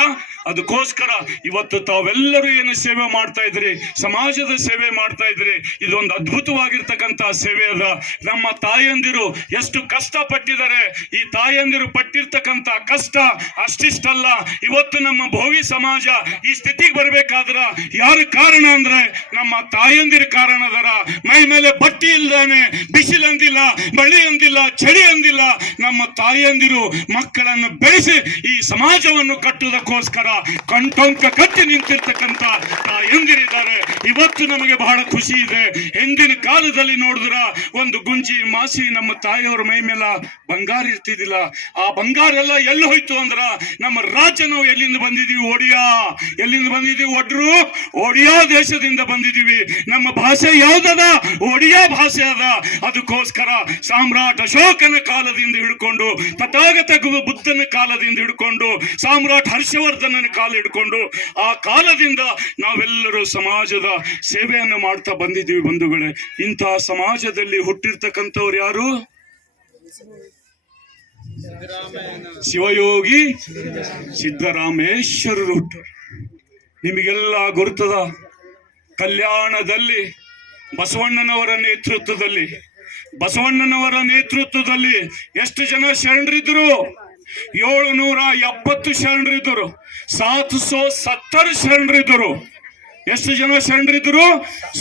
ಅದಕ್ಕೋಸ್ಕರ ಇವತ್ತು ತಾವೆಲ್ಲರೂ ಏನು ಸೇವೆ ಮಾಡ್ತಾ ಇದ್ರಿ, ಸಮಾಜದ ಸೇವೆ ಮಾಡ್ತಾ ಇದ್ರಿ, ಇದೊಂದು ಅದ್ಭುತವಾಗಿರ್ತಕ್ಕಂಥ ಸೇವೆ ಅದ. ನಮ್ಮ ತಾಯಂದಿರು ಎಷ್ಟು ಕಷ್ಟ ಪಟ್ಟಿದ್ದಾರೆ. ಈ ತಾಯಂದಿರು ಪಟ್ಟಿರ್ತಕ್ಕಂಥ ಕಷ್ಟ ಅಷ್ಟಿಷ್ಟಲ್ಲ. ಇವತ್ತು ನಮ್ಮ ಭೋವಿ ಸಮಾಜ ಈ ಸ್ಥಿತಿಗೆ ಬರ್ಬೇಕಾದ್ರ ಯಾರು ಕಾರಣ ಅಂದ್ರೆ ನಮ್ಮ ತಾಯಂದಿರ ಕಾರಣ ಅದರ. ಮೈ ಮೇಲೆ ಬಟ್ಟಿ ಇಲ್ದಾನೆ, ಬಿಸಿಲಂದಿಲ್ಲ, ಬಳಿ ಅಂದಿಲ್ಲ, ಚಳಿ ಅಂದಿಲ್ಲ. ನಮ್ಮ ತಾಯಂದಿರು ಮಕ್ಕಳನ್ನು ಬೆಳೆಸಿ ಈ ಸಮಾಜವನ್ನು ಕಟ್ಟುವುದಕ್ಕೋಸ್ಕರ ಕಂಟೊಂಕ ಕಟ್ಟಿ ನಿಂತಿರ್ತಕ್ಕಂಥ ತಾಯಂದಿರಿದ್ದಾರೆ. ಇವತ್ತು ನಮಗೆ ಬಹಳ ಖುಷಿ ಇದೆ. ಹಿಂದಿನ ಕಾಲದಲ್ಲಿ ನೋಡಿದ್ರ ಒಂದು ಗುಂಜಿ ಮಾಸಿ ನಮ್ಮ ತಾಯಿಯವರ ಮೈ ಮೇಲೆ ಬಂಗಾರ ಇರ್ತಿದ್ದಿಲ್ಲ. ಆ ಬಂಗಾರ ಎಲ್ಲ ಎಲ್ಲಿ ಹೋಯ್ತು ಅಂದ್ರ ನಮ್ಮ ರಾಜ್ಯ ನಾವು ಎಲ್ಲಿಂದ ಬಂದಿದೀವಿ? ಒಡಿಯಾ. ಎಲ್ಲಿಂದ ಬಂದಿದೀವಿ? ಒಡ್ರು ಒಡಿಯಾ ದೇಶದಿಂದ ಬಂದಿದೀವಿ. ನಮ್ಮ ಭಾಷೆ ಯಾವ್ದದ? ಒಡಿಯಾ ಭಾಷೆ ಅದ. ಅದಕ್ಕೋಸ್ಕರ ಸಾಮ್ರಾಟ್ ಅಶೋಕನ ಕಾಲದಿಂದ ಹಿಡ್ಕೊಂಡು, ತಥಾಗತ ಬುದ್ಧನ ಕಾಲದಿಂದ ಹಿಡ್ಕೊಂಡು, ಸಾಮ್ರಾಟ್ ಹರ್ಷವರ್ಧನನ ಕಾಲ ಹಿಡ್ಕೊಂಡು, ಆ ಕಾಲದಿಂದ ನಾವೆಲ್ಲರೂ ಸಮಾಜದ ಸೇವೆಯನ್ನು ಮಾಡ್ತಾ ಬಂದಿದ್ದೀವಿ ಬಂಧುಗಳೇ. ಇಂತಹ ಸಮಾಜದಲ್ಲಿ ಹುಟ್ಟಿರ್ತಕ್ಕಂಥವ್ರು ಯಾರು? ಶಿವಯೋಗಿ ಸಿದ್ದರಾಮೇಶ್ವರರು ಹುಟ್ಟರು. ನಿಮಗೆಲ್ಲ ಗುರುತದ. ಕಲ್ಯಾಣದಲ್ಲಿ ಬಸವಣ್ಣನವರ ನೇತೃತ್ವದಲ್ಲಿ ಎಷ್ಟು ಜನ ಶರಣರಿದ್ರು? 770 ಶರಣರಿದ್ದರು. 770 ಶರಣರಿದ್ದರು. ಎಷ್ಟು ಜನ ಶರಣರಿದ್ರು?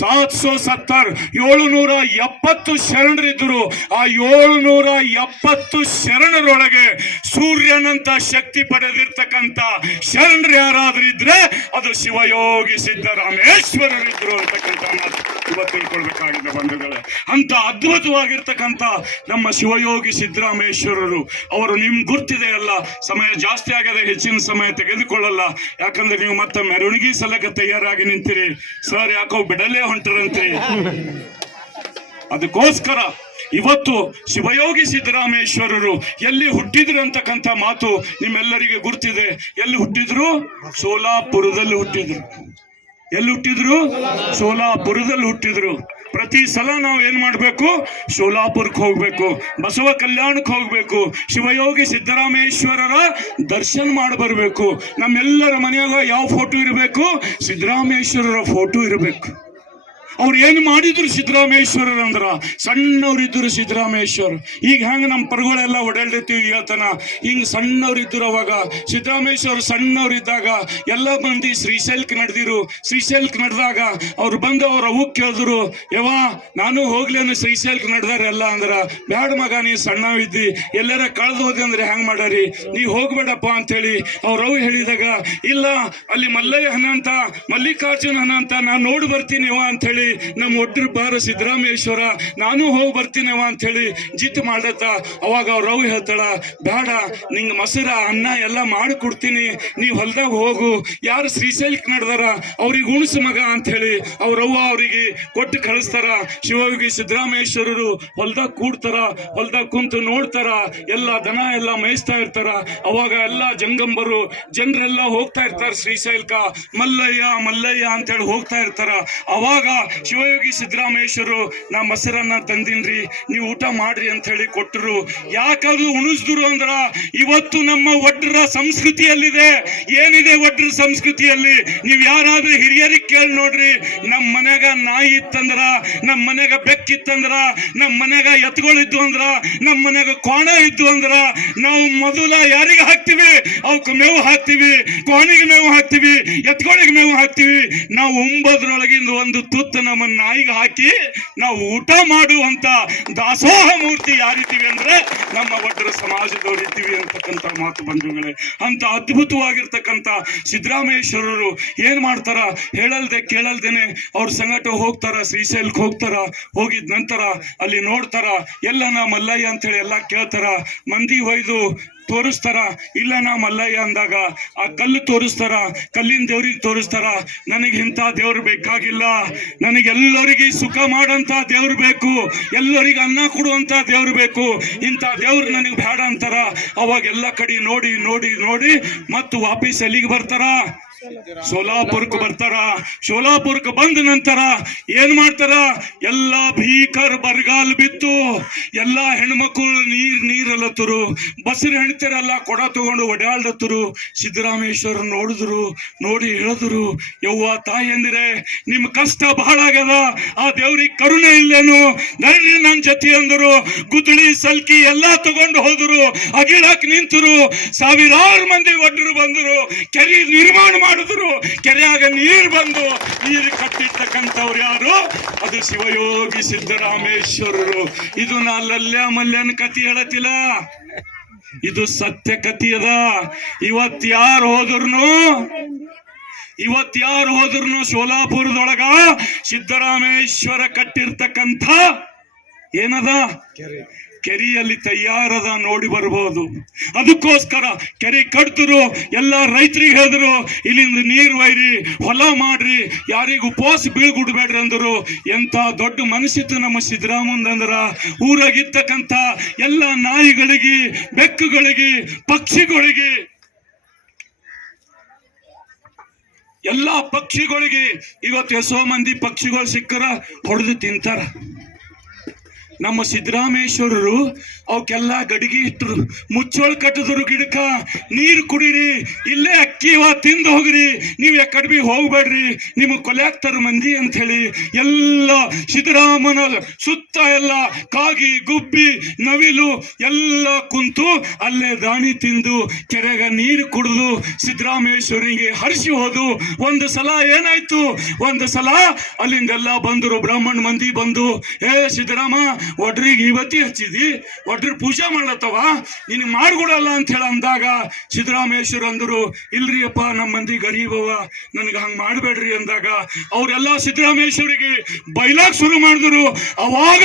770. 770 ಶರಣರಿದ್ರು. ಆ 770 ಶರಣರೊಳಗೆ ಸೂರ್ಯನಂತ ಶಕ್ತಿ ಪಡೆದಿರ್ತಕ್ಕಂಥ ಶರಣರು ಯಾರಾದ್ರೂ ಇದ್ರೆ ಅದು ಶಿವಯೋಗಿ ಸಿದ್ದರಾಮೇಶ್ವರರಿದ್ರು ಅಂತಕ್ಕಂಥ ಮಾತು ಇವತ್ತು ತಿಳ್ಕೊಳ್ಬೇಕಾಗಿದೆ ಬಂಧುಗಳೇ. ಅಂತ ಅದ್ಭುತವಾಗಿರ್ತಕ್ಕಂಥ ನಮ್ಮ ಶಿವಯೋಗಿ ಸಿದ್ದರಾಮೇಶ್ವರರು ಅವರು ನಿಮ್ ಗುರ್ತಿದೆ ಅಲ್ಲ. ಸಮಯ ಜಾಸ್ತಿ ಆಗದೆ, ಹೆಚ್ಚಿನ ಸಮಯ ತೆಗೆದುಕೊಳ್ಳಲ್ಲ. ಯಾಕಂದ್ರೆ ನೀವು ಮತ್ತೆ ಮೆರವಣಿಗೆ ಸಲಕ ತಯಾರಾಗಿ ನಿಂತಿರಿ. ಸರ್ ಯಾಕೋ ಬಿಡಲೇ ಹೊಂಟರಂತೆ. ಅದಕ್ಕೋಸ್ಕರ ಇವತ್ತು ಶಿವಯೋಗಿ ಸಿದ್ದರಾಮೇಶ್ವರರು ಎಲ್ಲಿ ಹುಟ್ಟಿದ್ರು ಅಂತಕ್ಕಂಥ ಮಾತು ನಿಮ್ಮೆಲ್ಲರಿಗೆ ಗುರ್ತಿದೆ. ಎಲ್ಲಿ ಹುಟ್ಟಿದ್ರು? ಸೋಲಾಪುರದಲ್ಲಿ ಹುಟ್ಟಿದ್ರು. ಎಲ್ಲಿ ಹುಟ್ಟಿದ್ರು? ಸೋಲಾಪುರದಲ್ಲಿ ಹುಟ್ಟಿದ್ರು. ಪ್ರತಿ ಸಲ ನಾವು ಏನ್ ಮಾಡ್ಬೇಕು? ಸೋಲಾಪುರಕ್ಕೆ ಹೋಗ್ಬೇಕು, ಬಸವ ಕಲ್ಯಾಣಕ್ಕೆ ಹೋಗ್ಬೇಕು, ಶಿವಯೋಗಿ ಸಿದ್ದರಾಮೇಶ್ವರರ ದರ್ಶನ ಮಾಡಿ ಬರ್ಬೇಕು. ನಮ್ಮೆಲ್ಲರ ಮನೆಯಾಗ ಯಾವ ಫೋಟೋ ಇರಬೇಕು? ಸಿದ್ದರಾಮೇಶ್ವರರ ಫೋಟೋ ಇರಬೇಕು. ಅವ್ರು ಏನು ಮಾಡಿದ್ರು ಸಿದ್ದರಾಮೇಶ್ವರರು ಅಂದ್ರ, ಸಣ್ಣವ್ರಿದ್ರು ಸಿದ್ದರಾಮೇಶ್ವರ್. ಈಗ ಹೆಂಗ ನಮ್ಮ ಪರಗಳೆಲ್ಲ ಓಡಾಡಿರ್ತೀವಿ ಹೇಳ್ತಾನ, ಹಿಂಗ್ ಸಣ್ಣವ್ರಿದ್ರು. ಅವಾಗ ಸಿದ್ದರಾಮೇಶ್ವರ್ ಸಣ್ಣವ್ರಿದ್ದಾಗ ಎಲ್ಲ ಮಂದಿ ಶ್ರೀಶೈಲಕ್ಕೆ ನಡೆದಿರು. ಶ್ರೀಶೈಲಕ್ಕೆ ನಡೆದಾಗ ಅವ್ರು ಬಂದು ಅವ್ರ ಅವು ಕೇಳಿದ್ರು, ಯವಾ ನಾನು ಹೋಗ್ಲೇನು ಶ್ರೀಶೈಲಕ್ಕೆ ನಡೆದಾರೆ ಎಲ್ಲ ಅಂದ್ರ, ಬ್ಯಾಡ ಮಗ ನೀ ಸಣ್ಣವಿದ್ದಿ, ಎಲ್ಲಾರ ಕಳೆದು ಹೋದೆ ಅಂದ್ರೆ ಹೆಂಗ್ ಮಾಡಾರಿ, ನೀ ಹೋಗ್ಬೇಡಪ್ಪ ಅಂತೇಳಿ ಅವ್ರವು ಹೇಳಿದಾಗ, ಇಲ್ಲ ಅಲ್ಲಿ ಮಲ್ಲಯ್ಯ ಹನ ಅಂತ, ಮಲ್ಲಿಕಾರ್ಜುನ ಹನ ಅಂತ ನಾನು ನೋಡಿ ಬರ್ತೀನಿ ಅಂತ ಹೇಳಿ ನಮ್ಮ ಒಡ್ರ ಬಾರ ಸಿದ್ದರಾಮೇಶ್ವರ ನಾನು ಹೋಗಿ ಬರ್ತೀನವ ಅಂತ ಹೇಳಿ ಜಿತ್ ಮಾಡತ್ತ. ಅವಾಗ ಅವ್ರವ್ ಹೇಳ್ತಾಳ, ಬೇಡ ನಿಂಗೆ ಮೊಸರ ಅನ್ನ ಎಲ್ಲ ಮಾಡಿ ಕೊಡ್ತೀನಿ, ನೀವ್ ಹೊಲ್ದಾಗ ಹೋಗು, ಯಾರು ಶ್ರೀಶೈಲಕ್ಕೆ ನಡೆದಾರ ಅವ್ರಿಗೆ ಉಣಿಸು ಮಗ ಅಂತ ಹೇಳಿ ಅವ್ರವ್ವ ಅವ್ರಿಗೆ ಕೊಟ್ಟು ಕಳಿಸ್ತಾರ. ಶಿವಯೋಗಿ ಸಿದ್ದರಾಮೇಶ್ವರರು ಹೊಲ್ದಾಗ ಕೂಡ್ತಾರ, ಹೊಲ್ದಾಗ ಕುಂತು ನೋಡ್ತಾರ, ಎಲ್ಲ ದನ ಎಲ್ಲ ಮೇಯಿಸ್ತಾ ಇರ್ತಾರ. ಅವಾಗ ಎಲ್ಲ ಜಂಗಂಬರು ಜನರೆಲ್ಲ ಹೋಗ್ತಾ ಇರ್ತಾರ ಶ್ರೀಶೈಲಕ, ಮಲ್ಲಯ್ಯ ಮಲ್ಲಯ್ಯ ಅಂತ ಹೇಳಿ ಹೋಗ್ತಾ ಇರ್ತಾರ. ಅವಾಗ ಶಿವಯೋಗಿ ಸಿದ್ದರಾಮೇಶ್ವರರು, ನಾ ಮೊಸರನ್ನ ತಂದಿನ್ರಿ, ನೀವು ಊಟ ಮಾಡ್ರಿ ಅಂತ ಹೇಳಿ ಕೊಟ್ಟರು. ಯಾಕದು ಉಣಿಸಿದ್ರು ಅಂದ್ರ, ಇವತ್ತು ನಮ್ಮ ಒಡ್ರ ಸಂಸ್ಕೃತಿಯಲ್ಲಿದೆ. ಏನಿದೆ ಒಡ್ರ ಸಂಸ್ಕೃತಿಯಲ್ಲಿ? ನೀವ್ ಯಾರಾದ್ರೂ ಹಿರಿಯರಿಗೆ ಕೇಳಿ ನೋಡ್ರಿ. ನಮ್ಮ ಮನ್ಯಾಗ ನಾಯಿ ಇತ್ತಂದ್ರ, ನಮ್ಮ ಮನ್ಯಾಗ ಬೆಕ್ಕಿತ್ತಂದ್ರ, ನಮ್ಮ ಮನ್ಯಾಗ ಎತ್ಗಳಿದ್ದು ಅಂದ್ರ, ನಮ್ಮ ಮನ್ಯಾಗ ಕೋಣ ಇದ್ದು ಅಂದ್ರ, ನಾವು ಮೊದಲ ಯಾರಿಗೆ ಹಾಕ್ತಿವಿ? ಅವಕ್ಕೆ ಮೇವು ಹಾಕ್ತಿವಿ, ಕೋಣಿಗೆ ಮೇವು ಹಾಕ್ತಿವಿ, ಎತ್ಗಳಿಗೆ ಮೇವು ಹಾಕ್ತಿವಿ. ನಾವು ಉಂಬೋದ್ರೊಳಗಿಂದ ಒಂದು ತುತ್ತು ನಮ್ಮ ನಾಯಿಗೆ ಹಾಕಿ ನಾವು ಊಟ ಮಾಡುವಂತ ದಾಸೋಹ ಮೂರ್ತಿ ಯಾರಿದ್ದೀವಿ ಅಂದ್ರೆ ನಮ್ಮ ಒಡ್ಡರ ಸಮಾಜದವ್ರು ಇದ್ದೀವಿ ಅಂತಕ್ಕಂಥ ಮಾತು ಬಂಧುಗಳೇ. ಅಂತ ಅದ್ಭುತವಾಗಿರ್ತಕ್ಕಂಥ ಸಿದ್ದರಾಮೇಶ್ವರರು ಏನ್ ಮಾಡ್ತಾರ? ಹೇಳಲ್ದೆ ಕೇಳಲ್ದೇನೆ ಅವ್ರ ಸಂಗಟ ಹೋಗ್ತಾರ, ಶ್ರೀಶೈಲಕ್ಕೆ ಹೋಗ್ತಾರ. ಹೋಗಿದ ನಂತರ ಅಲ್ಲಿ ನೋಡ್ತಾರ, ಎಲ್ಲ ನಾ ಮಲ್ಲಯ್ಯ ಅಂತ ಹೇಳಿ ಎಲ್ಲ ಕೇಳ್ತಾರ. ಮಂದಿ ಒಯ್ದು ತೋರಿಸ್ತಾರ, ಇಲ್ಲ ನಾ ಮಲ್ಲಯ್ಯ ಅಂದಾಗ ಆ ಕಲ್ಲು ತೋರಿಸ್ತಾರ, ಕಲ್ಲಿನ ದೇವ್ರಿಗೆ ತೋರಿಸ್ತಾರ. ನನಗೆ ಇಂಥ ದೇವ್ರು ಬೇಕಾಗಿಲ್ಲ, ನನಗೆಲ್ಲರಿಗೆ ಸುಖ ಮಾಡಂತ ದೇವ್ರು ಬೇಕು, ಎಲ್ಲರಿಗೆ ಅನ್ನ ಕೊಡುವಂತ ದೇವ್ರು ಬೇಕು, ಇಂಥ ದೇವ್ರು ನನಗೆ ಬೇಡ ಅಂತಾರ. ಅವಾಗ ಎಲ್ಲ ಕಡೆ ನೋಡಿ ನೋಡಿ ನೋಡಿ ಮತ್ತು ವಾಪಸ್ ಎಲ್ಲಿಗೆ ಬರ್ತಾರ? ಸೋಲಾಪುರಕ್ಕೆ ಬರ್ತಾರ. ಸೋಲಾಪುರಕ್ಕೆ ಬಂದ ನಂತರ ಏನ್ ಮಾಡ್ತಾರ? ಎಲ್ಲ ಭೀಕರ ಬರಗಾಲ ಬಿತ್ತು, ಎಲ್ಲ ಹೆಣ್ಮಕ್ಳು ನೀರಲ್ಲತ್ತರು, ಬಸರು ಹೆಣ್ತಾರಲ್ಲ ಕೊಡ ತಗೊಂಡು ಓಡಾಡ್ಲತ್ತರು. ಸಿದ್ದರಾಮೇಶ್ವರ ನೋಡಿದ್ರು, ನೋಡಿ ಹೇಳಿದ್ರು, ಯವ್ವ ತಾಯಿ ಅಂದಿರೆ ನಿಮ್ ಕಷ್ಟ ಬಹಳ ಆಗ್ಯದ, ಆ ದೇವ್ರಿಗೆ ಕರುಣೆ ಇಲ್ಲೇನು? ನಡ್ರಿ ನನ್ ಜೊತೆ ಅಂದರು. ಗುದ್ದಳಿ ಸಲ್ಕಿ ಎಲ್ಲಾ ತಗೊಂಡು ಹೋದ್ರು, ಅಗಿಳಾಕ್ ನಿಂತರು. ಸಾವಿರಾರು ಮಂದಿ ಒಡ್ಡರು ಬಂದರು, ಕೆರೆ ನಿರ್ಮಾಣ ಮಾಡಿದ್ರು. ಕೆರೆಯಾಗ ನೀರು ಬಂದು ನೀರು ಕಟ್ಟಿರ್ತಕ್ಕಂಥವ್ರು ಯಾರು? ಅದು ಶಿವಯೋಗಿ ಸಿದ್ದರಾಮೇಶ್ವರರು. ಇದು ನಾ ಲಲ್ಯ ಮಲ್ಯನ ಕಥೆ ಹೇಳತಿಲ್ಲ, ಇದು ಸತ್ಯ ಕಥೆ ಅದ. ಇವತ್ಯಾರು ಹೋದ್ರುನು ಸೋಲಾಪುರದೊಳಗ ಸಿದ್ದರಾಮೇಶ್ವರ ಕಟ್ಟಿರ್ತಕ್ಕಂಥ ಏನದ ಕೆರೆಯಲ್ಲಿ ತಯಾರದ ನೋಡಿ ಬರ್ಬೋದು. ಅದಕ್ಕೋಸ್ಕರ ಕೆರೆ ಕಟ್ತರು, ಎಲ್ಲ ರೈತರಿಗೆ ಹೇಳಿದ್ರು, ಇಲ್ಲಿಂದ ನೀರು ಒಯ್ರಿ, ಹೊಲ ಮಾಡ್ರಿ, ಯಾರಿಗೂ ಉಪವಾಸ ಬೀಳ್ಗುಡ್ಬೇಡ್ರಿ ಅಂದರು. ಎಂತ ದೊಡ್ಡ ಮನಸ್ಸಿತ್ತು ನಮ್ಮ ಸಿದ್ದರಾಮಂದ್ರ. ಊರಾಗಿರ್ತಕ್ಕಂಥ ಎಲ್ಲ ನಾಯಿಗಳಿಗೆ, ಬೆಕ್ಕುಗಳಿಗೆ, ಪಕ್ಷಿಗಳಿಗೆ, ಎಲ್ಲಾ ಪಕ್ಷಿಗಳಿಗೆ ಇವತ್ತು ಎಷ್ಟೋ ಮಂದಿ ಪಕ್ಷಿಗಳು ಸಿಕ್ಕರ ಹೊಡೆದು ತಿಂತಾರ. ನಮ್ಮ ಸಿದ್ದರಾಮೇಶ್ವರರು ಅವಕ್ಕೆಲ್ಲ ಗಡಿಗೆ ಇಟ್ಟರು, ಮುಚ್ಚೋಳ್ ಕಟ್ಟಿದ್ರು, ಗಿಡಕ್ಕ ನೀರು ಕುಡೀರಿ, ಇಲ್ಲೇ ಅಕ್ಕಿವ ತಿಂದು ಹೋಗ್ರಿ, ನೀವ್ ಯಾಕಡೆ ಬಿ ಹೋಗ್ಬೇಡ್ರಿ, ನಿಮಗೆ ಕೊಲೆ ಆಗ್ತಾರ ಮಂದಿ ಅಂತ ಹೇಳಿ ಎಲ್ಲ ಸಿದ್ದರಾಮನ ಸುತ್ತ ಎಲ್ಲ ಕಾಗಿ ಗುಬ್ಬಿ ನವಿಲು ಎಲ್ಲ ಕುಂತು ಅಲ್ಲೇ ದಾಣಿ ತಿಂದು ಕೆರೆಗ ನೀರು ಕುಡಿದು ಸಿದ್ದರಾಮೇಶ್ವರಿಗೆ ಹರಿಸಿ ಹೋದು. ಒಂದು ಸಲ ಏನಾಯ್ತು, ಒಂದು ಸಲ ಅಲ್ಲಿಂದೆಲ್ಲ ಬಂದರು, ಬ್ರಾಹ್ಮಣ ಮಂದಿ ಬಂದು, ಏ ಸಿದ್ದರಾಮ ಒಡ್ರಿಗೆ ಇವತ್ತಿ ಹಚ್ಚಿದಿ, ಒಡ್ರ ಪೂಜೆ ಮಾಡ್ಲತ್ತವ, ನಿನಗೆ ಮಾಡ್ಕೊಡಲ್ಲ ಅಂತ ಹೇಳ ಅಂದಾಗ ಸಿದ್ದರಾಮೇಶ್ವರ ಅಂದರು, ಇಲ್ರಿ ಅಪ್ಪ ನಮ್ಮ ಮಂದಿ ಗರೀಬವ, ನನಗೆ ಹಂಗೆ ಮಾಡಬೇಡ್ರಿ ಅಂದಾಗ ಅವರೆಲ್ಲ ಸಿದ್ದರಾಮೇಶ್ವರಿಗೆ ಬೈಲಾಕ್ ಶುರು ಮಾಡಿದ್ರು. ಅವಾಗ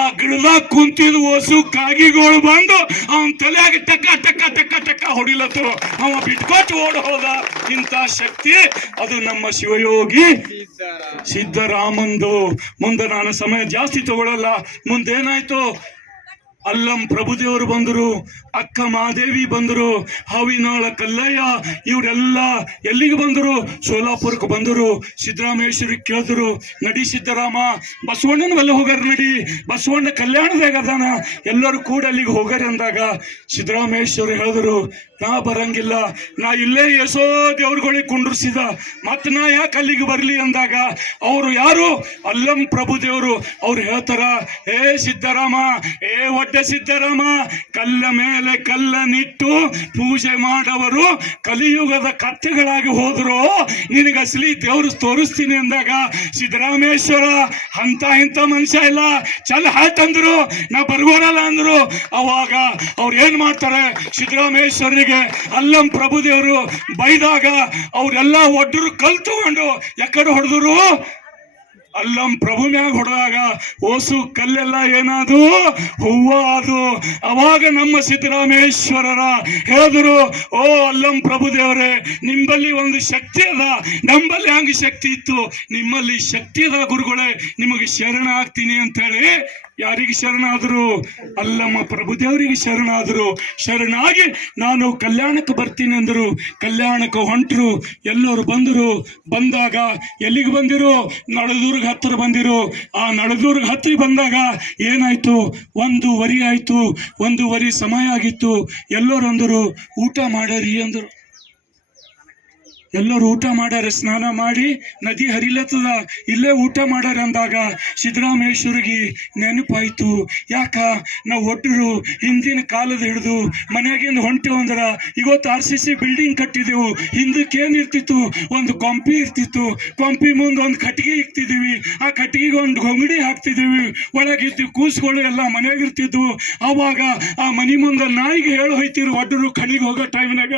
ಆ ಗಿಡದಾಗ ಕುಂತಿದ್ ಓಸು ಕಾಗಿಗಳು ಬಂದು ಅವನ ತಲೆಯಾಗ ಟಕ್ಕ ಟಕ್ಕ ಟಕ್ಕ ಟಕ್ಕ ಹೊಡಿಲತ್ತರು. ಅವ ಬಿಟ್ಕೊಟ್ಟು ಓಡ್ ಹೋದ. ಇಂಥ ಶಕ್ತಿ ಅದು ನಮ್ಮ ಶಿವಯೋಗಿ ಸಿದ್ದರಾಮಂದು. ಮುಂದೆ ನಾನು ಸಮಯ ಜಾಸ್ತಿ ತಗೊಳ್ಳಲ್ಲ, ಮುಂದೆ ಮುಂದೇನಾಯ್ತು, ಅಲ್ಲಂ ಪ್ರಭುದೇವರು ಬಂದರು, ಅಕ್ಕ ಮಹಾದೇವಿ ಬಂದರು, ಹಾವಿನಾಳ ಕಲ್ಲಯ್ಯ ಇವರೆಲ್ಲ ಎಲ್ಲಿಗೆ ಬಂದರು? ಸೋಲಾಪುರಕ್ಕೆ ಬಂದರು. ಸಿದ್ದರಾಮೇಶ್ವರಿಗೆ ಕೇಳಿದ್ರು, ನಡಿ ಸಿದ್ದರಾಮ, ಬಸವಣ್ಣನ ಬಲ್ಲ ಹೋಗಾರ, ನಡಿ ಬಸವಣ್ಣ ಕಲ್ಯಾಣದಾಗ ಅದಾನ, ಎಲ್ಲರೂ ಕೂಡ ಅಲ್ಲಿಗೆ ಹೋಗಾರ ಅಂದಾಗ ಸಿದ್ದರಾಮೇಶ್ವರ ಹೇಳಿದ್ರು, ನಾ ಬರಂಗಿಲ್ಲ, ನಾ ಇಲ್ಲೇ ಎಸೋ ದೇವ್ರುಗಳಿಗೆ ಕುಂಡ್ರಿಸಿದ, ಮತ್ ನಾ ಯಾಕೆ ಅಲ್ಲಿಗೆ ಬರ್ಲಿ ಅಂದಾಗ ಅವರು ಯಾರು? ಅಲ್ಲಂ ಪ್ರಭುದೇವರು. ಅವ್ರು ಹೇಳ್ತಾರ, ಏ ಸಿದ್ದರಾಮ, ಏ ಒಡ್ಡ ಸಿದ್ದರಾಮ, ಕಲ್ಲ ಮೇಲೆ ಕಲ್ಲ ನಿಟ್ಟು ಪೂಜೆ ಮಾಡವರು ಕಲಿಯುಗದ ಕತ್ತೆಗಳಾಗಿ ಹೋದ್ರು, ನಿನಗೆ ಅಸಲಿ ದೇವ್ರು ತೋರಿಸ್ತೀನಿ ಅಂದಾಗ ಸಿದ್ದರಾಮೇಶ್ವರ ಅಂತ ಇಂಥ ಮನುಷ್ಯ ಇಲ್ಲ, ಚಲ್ ಹಾಟ್ ಅಂದ್ರು, ನಾ ಬರ್ಗೋರಲ್ಲ ಅಂದ್ರು. ಅವಾಗ ಅವ್ರು ಏನ್ ಮಾಡ್ತಾರೆ, ಸಿದ್ದರಾಮೇಶ್ವರಿಗೆ ಅಲ್ಲಂ ಪ್ರಭುದೇವರು ಬೈದಾಗ ಅವರೆಲ್ಲ ಒಡ್ಡರು ಕಲ್ ತಗೊಂಡು ಎಕಡೆ ಹೊಡೆದ್ರು? ಅಲ್ಲಂ ಪ್ರಭು ಮ್ಯಾಗ ಹೊಡೆದಾಗ ಓಸು ಕಲ್ಲೆಲ್ಲ ಏನಾದು ಹೂವ ಅದು. ಅವಾಗ ನಮ್ಮ ಸಿದ್ದರಾಮೇಶ್ವರರ ಹೇಳಿದ್ರು, ಓ ಅಲ್ಲಂ ಪ್ರಭುದೇವರೇ, ನಿಂಬಲ್ಲಿ ಒಂದು ಶಕ್ತಿ ಅದ, ನಂಬಲ್ಲಿ ಹಂಗ ಶಕ್ತಿ ಇತ್ತು, ನಿಮ್ಮಲ್ಲಿ ಶಕ್ತಿ ಅದ ಗುರುಗಳೇ, ನಿಮಗೆ ಶರಣ ಆಗ್ತೀನಿ ಅಂತ ಹೇಳಿ ಯಾರಿಗೆ ಶರಣಾದ್ರು? ಅಲ್ಲಮ್ಮ ಪ್ರಭುದೇವರಿಗೆ ಶರಣಾದ್ರು. ಶರಣಾಗಿ ನಾನು ಕಲ್ಯಾಣಕ್ಕೆ ಬರ್ತೀನಿ ಅಂದರು. ಕಲ್ಯಾಣಕ್ಕೆ ಹೊಂಟರು, ಎಲ್ಲರೂ ಬಂದರು. ಬಂದಾಗ ಎಲ್ಲಿಗೆ ಬಂದಿರು? ನಳದೂರ್ಗ ಹತ್ತಿರ ಬಂದಿರು. ಆ ನಳದೂರ್ಗ ಹತ್ತಿರ ಬಂದಾಗ ಏನಾಯ್ತು? 1:15 ಆಯ್ತು. 1:15 ಸಮಯ ಆಗಿತ್ತು. ಎಲ್ಲರೂ ಅಂದರು, ಊಟ ಮಾಡರಿ ಅಂದರು. ಎಲ್ಲರೂ ಊಟ ಮಾಡ್ಯಾರ, ಸ್ನಾನ ಮಾಡಿ ನದಿ ಹರಿಲತ್ತದ, ಇಲ್ಲೇ ಊಟ ಮಾಡ್ಯಾರ ಅಂದಾಗ ಸಿದ್ದರಾಮೇಶ್ವರಿಗೆ ನೆನಪಾಯ್ತು. ಯಾಕ ನಾವು ಒಟ್ಟರು ಹಿಂದಿನ ಕಾಲದ ಹಿಡಿದು ಮನೆಯಾಗಿಂದ ಹೊಂಟೇವು ಅಂದ್ರ, ಇವತ್ತು RCC ಬಿಲ್ಡಿಂಗ್ ಕಟ್ಟಿದೆವು, ಹಿಂದಕ್ಕೆ ಏನಿರ್ತಿತ್ತು? ಒಂದು ಕೊಂಪಿ ಇರ್ತಿತ್ತು, ಕೊಂಪಿ ಮುಂದೆ ಒಂದು ಕಟ್ಟಿಗೆ ಇಕ್ತಿದ್ದೀವಿ, ಆ ಕಟ್ಟಿಗೆಗೆ ಒಂದು ಗೊಂಗಡಿ ಹಾಕ್ತಿದ್ದೀವಿ, ಒಳಗಿದ್ದು ಕೂಸುಗಳು ಎಲ್ಲ ಮನೆಯಾಗಿರ್ತಿದ್ವು. ಆವಾಗ ಆ ಮನೆ ಮುಂದೆ ನಾಯಿಗೆ ಹೇಳಿ ಹೋಯ್ತಿರು ಒಡ್ಡರು ಕಣಿಗೆ ಹೋಗೋ ಟೈಮ್ನಾಗ,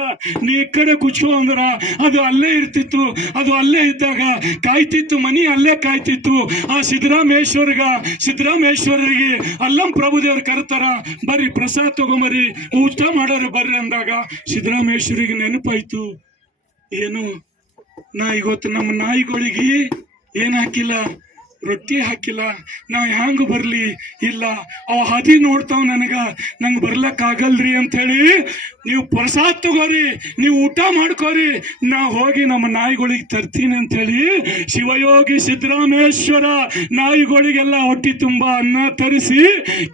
ನೀ ಈ ಕಡೆ ಕುಚ್ಚು ಅಂದ್ರ ಅದು ಅಲ್ಲೇ ಇರ್ತಿತ್ತು. ಅದು ಅಲ್ಲೇ ಇದ್ದಾಗ ಕಾಯ್ತಿತ್ತು, ಮನಿ ಅಲ್ಲೇ ಕಾಯ್ತಿತ್ತು. ಆ ಸಿದ್ದರಾಮೇಶ್ವರರಿಗೆ ಅಲ್ಲಂ ಪ್ರಭುದೇವ್ರು ಕರ್ತಾರ, ಬರ್ರಿ ಪ್ರಸಾದ ತಗೊಂಬರಿ, ಊಟ ಮಾಡೋರು ಬರ್ರಿ ಅಂದಾಗ ಸಿದ್ದರಾಮೇಶ್ವರಿಗೆ ನೆನಪಾಯ್ತು, ಏನು ನಾ ಇವತ್ತು ನಮ್ಮ ನಾಯಿಗಳಿಗೆ ಏನ್ ಹಾಕಿಲ್ಲ, ರೊಟ್ಟಿ ಹಾಕಿಲ್ಲ, ನಾ ಹ್ಯಾಂಗ ಬರ್ಲಿ? ಇಲ್ಲ, ಅವ ಹಾದಿ ನೋಡ್ತಾವ್, ನಂಗೆ ಬರ್ಲಕ್ ಆಗಲ್ರಿ ಅಂತ ಹೇಳಿ, ನೀವು ಪ್ರಸಾದ ತಗೋರಿ, ನೀವು ಊಟ ಮಾಡ್ಕೋರಿ, ನಾ ಹೋಗಿ ನಮ್ಮ ನಾಯಿಗಳಿಗೆ ತರ್ತೀನಿ ಅಂತ ಹೇಳಿ ಶಿವಯೋಗಿ ಸಿದ್ದರಾಮೇಶ್ವರ ನಾಯಿಗಳಿಗೆಲ್ಲ ಹೊಟ್ಟಿ ತುಂಬಾ ಅನ್ನ ತರಿಸಿ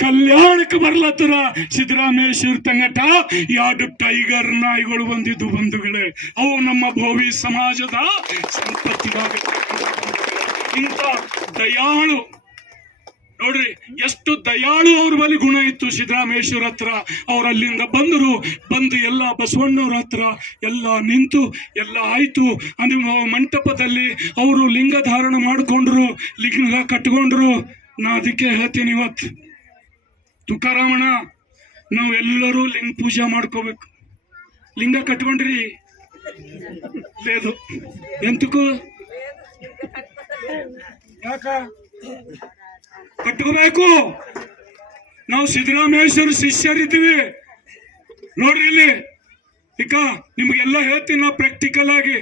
ಕಲ್ಯಾಣಕ್ಕೆ ಬರ್ಲತ್ತರ. ಸಿದ್ದರಾಮೇಶ್ವರ ತಂಗಟ 2 ಟೈಗರ್ ನಾಯಿಗಳು ಬಂದಿದ್ದು ಬಂಧುಗಳೇ, ಅವು ನಮ್ಮ ಭೋವಿ ಸಮಾಜದ ಸಂಪತ್ತಿಗಾಗುತ್ತೆ. ಇಂಥ ದಯಾಳು ನೋಡ್ರಿ, ಎಷ್ಟು ದಯಾಳು ಅವ್ರ ಬಳಿ ಗುಣ ಇತ್ತು ಸಿದ್ದರಾಮೇಶ್ವರ ಹತ್ರ. ಅವ್ರು ಅಲ್ಲಿಂದ ಬಂದರು. ಬಂದು ಎಲ್ಲ ಬಸವಣ್ಣವ್ರ ಹತ್ರ ಎಲ್ಲ ನಿಂತು ಎಲ್ಲ ಆಯ್ತು. ಅಂದ್ರೆ ಮಂಟಪದಲ್ಲಿ ಅವರು ಲಿಂಗ ಧಾರಣ ಮಾಡಿಕೊಂಡ್ರು, ಲಿಂಗ ಕಟ್ಕೊಂಡ್ರು. ನಾ ಅದಕ್ಕೆ ಹೇಳ್ತೀನಿ, ಇವತ್ತು ತುಕಾರಾಮಣ, ನಾವೆಲ್ಲರೂ ಲಿಂಗ ಪೂಜೆ ಮಾಡ್ಕೋಬೇಕು. ಲಿಂಗ ಕಟ್ಕೊಂಡ್ರಿ ಲೇದು ಎಂತಕ್ಕೂ ಯಾಕ ಕಟ್ಕೋಬೇಕು? ನಾವು ಸಿದ್ದರಾಮೇಶ್ವರ ಶಿಷ್ಯರಿದ್ದೀವಿ ನೋಡ್ರಿ. ಇಲ್ಲಿ ಈಗ ನಿಮ್ಗೆಲ್ಲ ಹೇಳ್ತೀನಿ ನಾ ಪ್ರಾಕ್ಟಿಕಲ್ ಆಗಿ.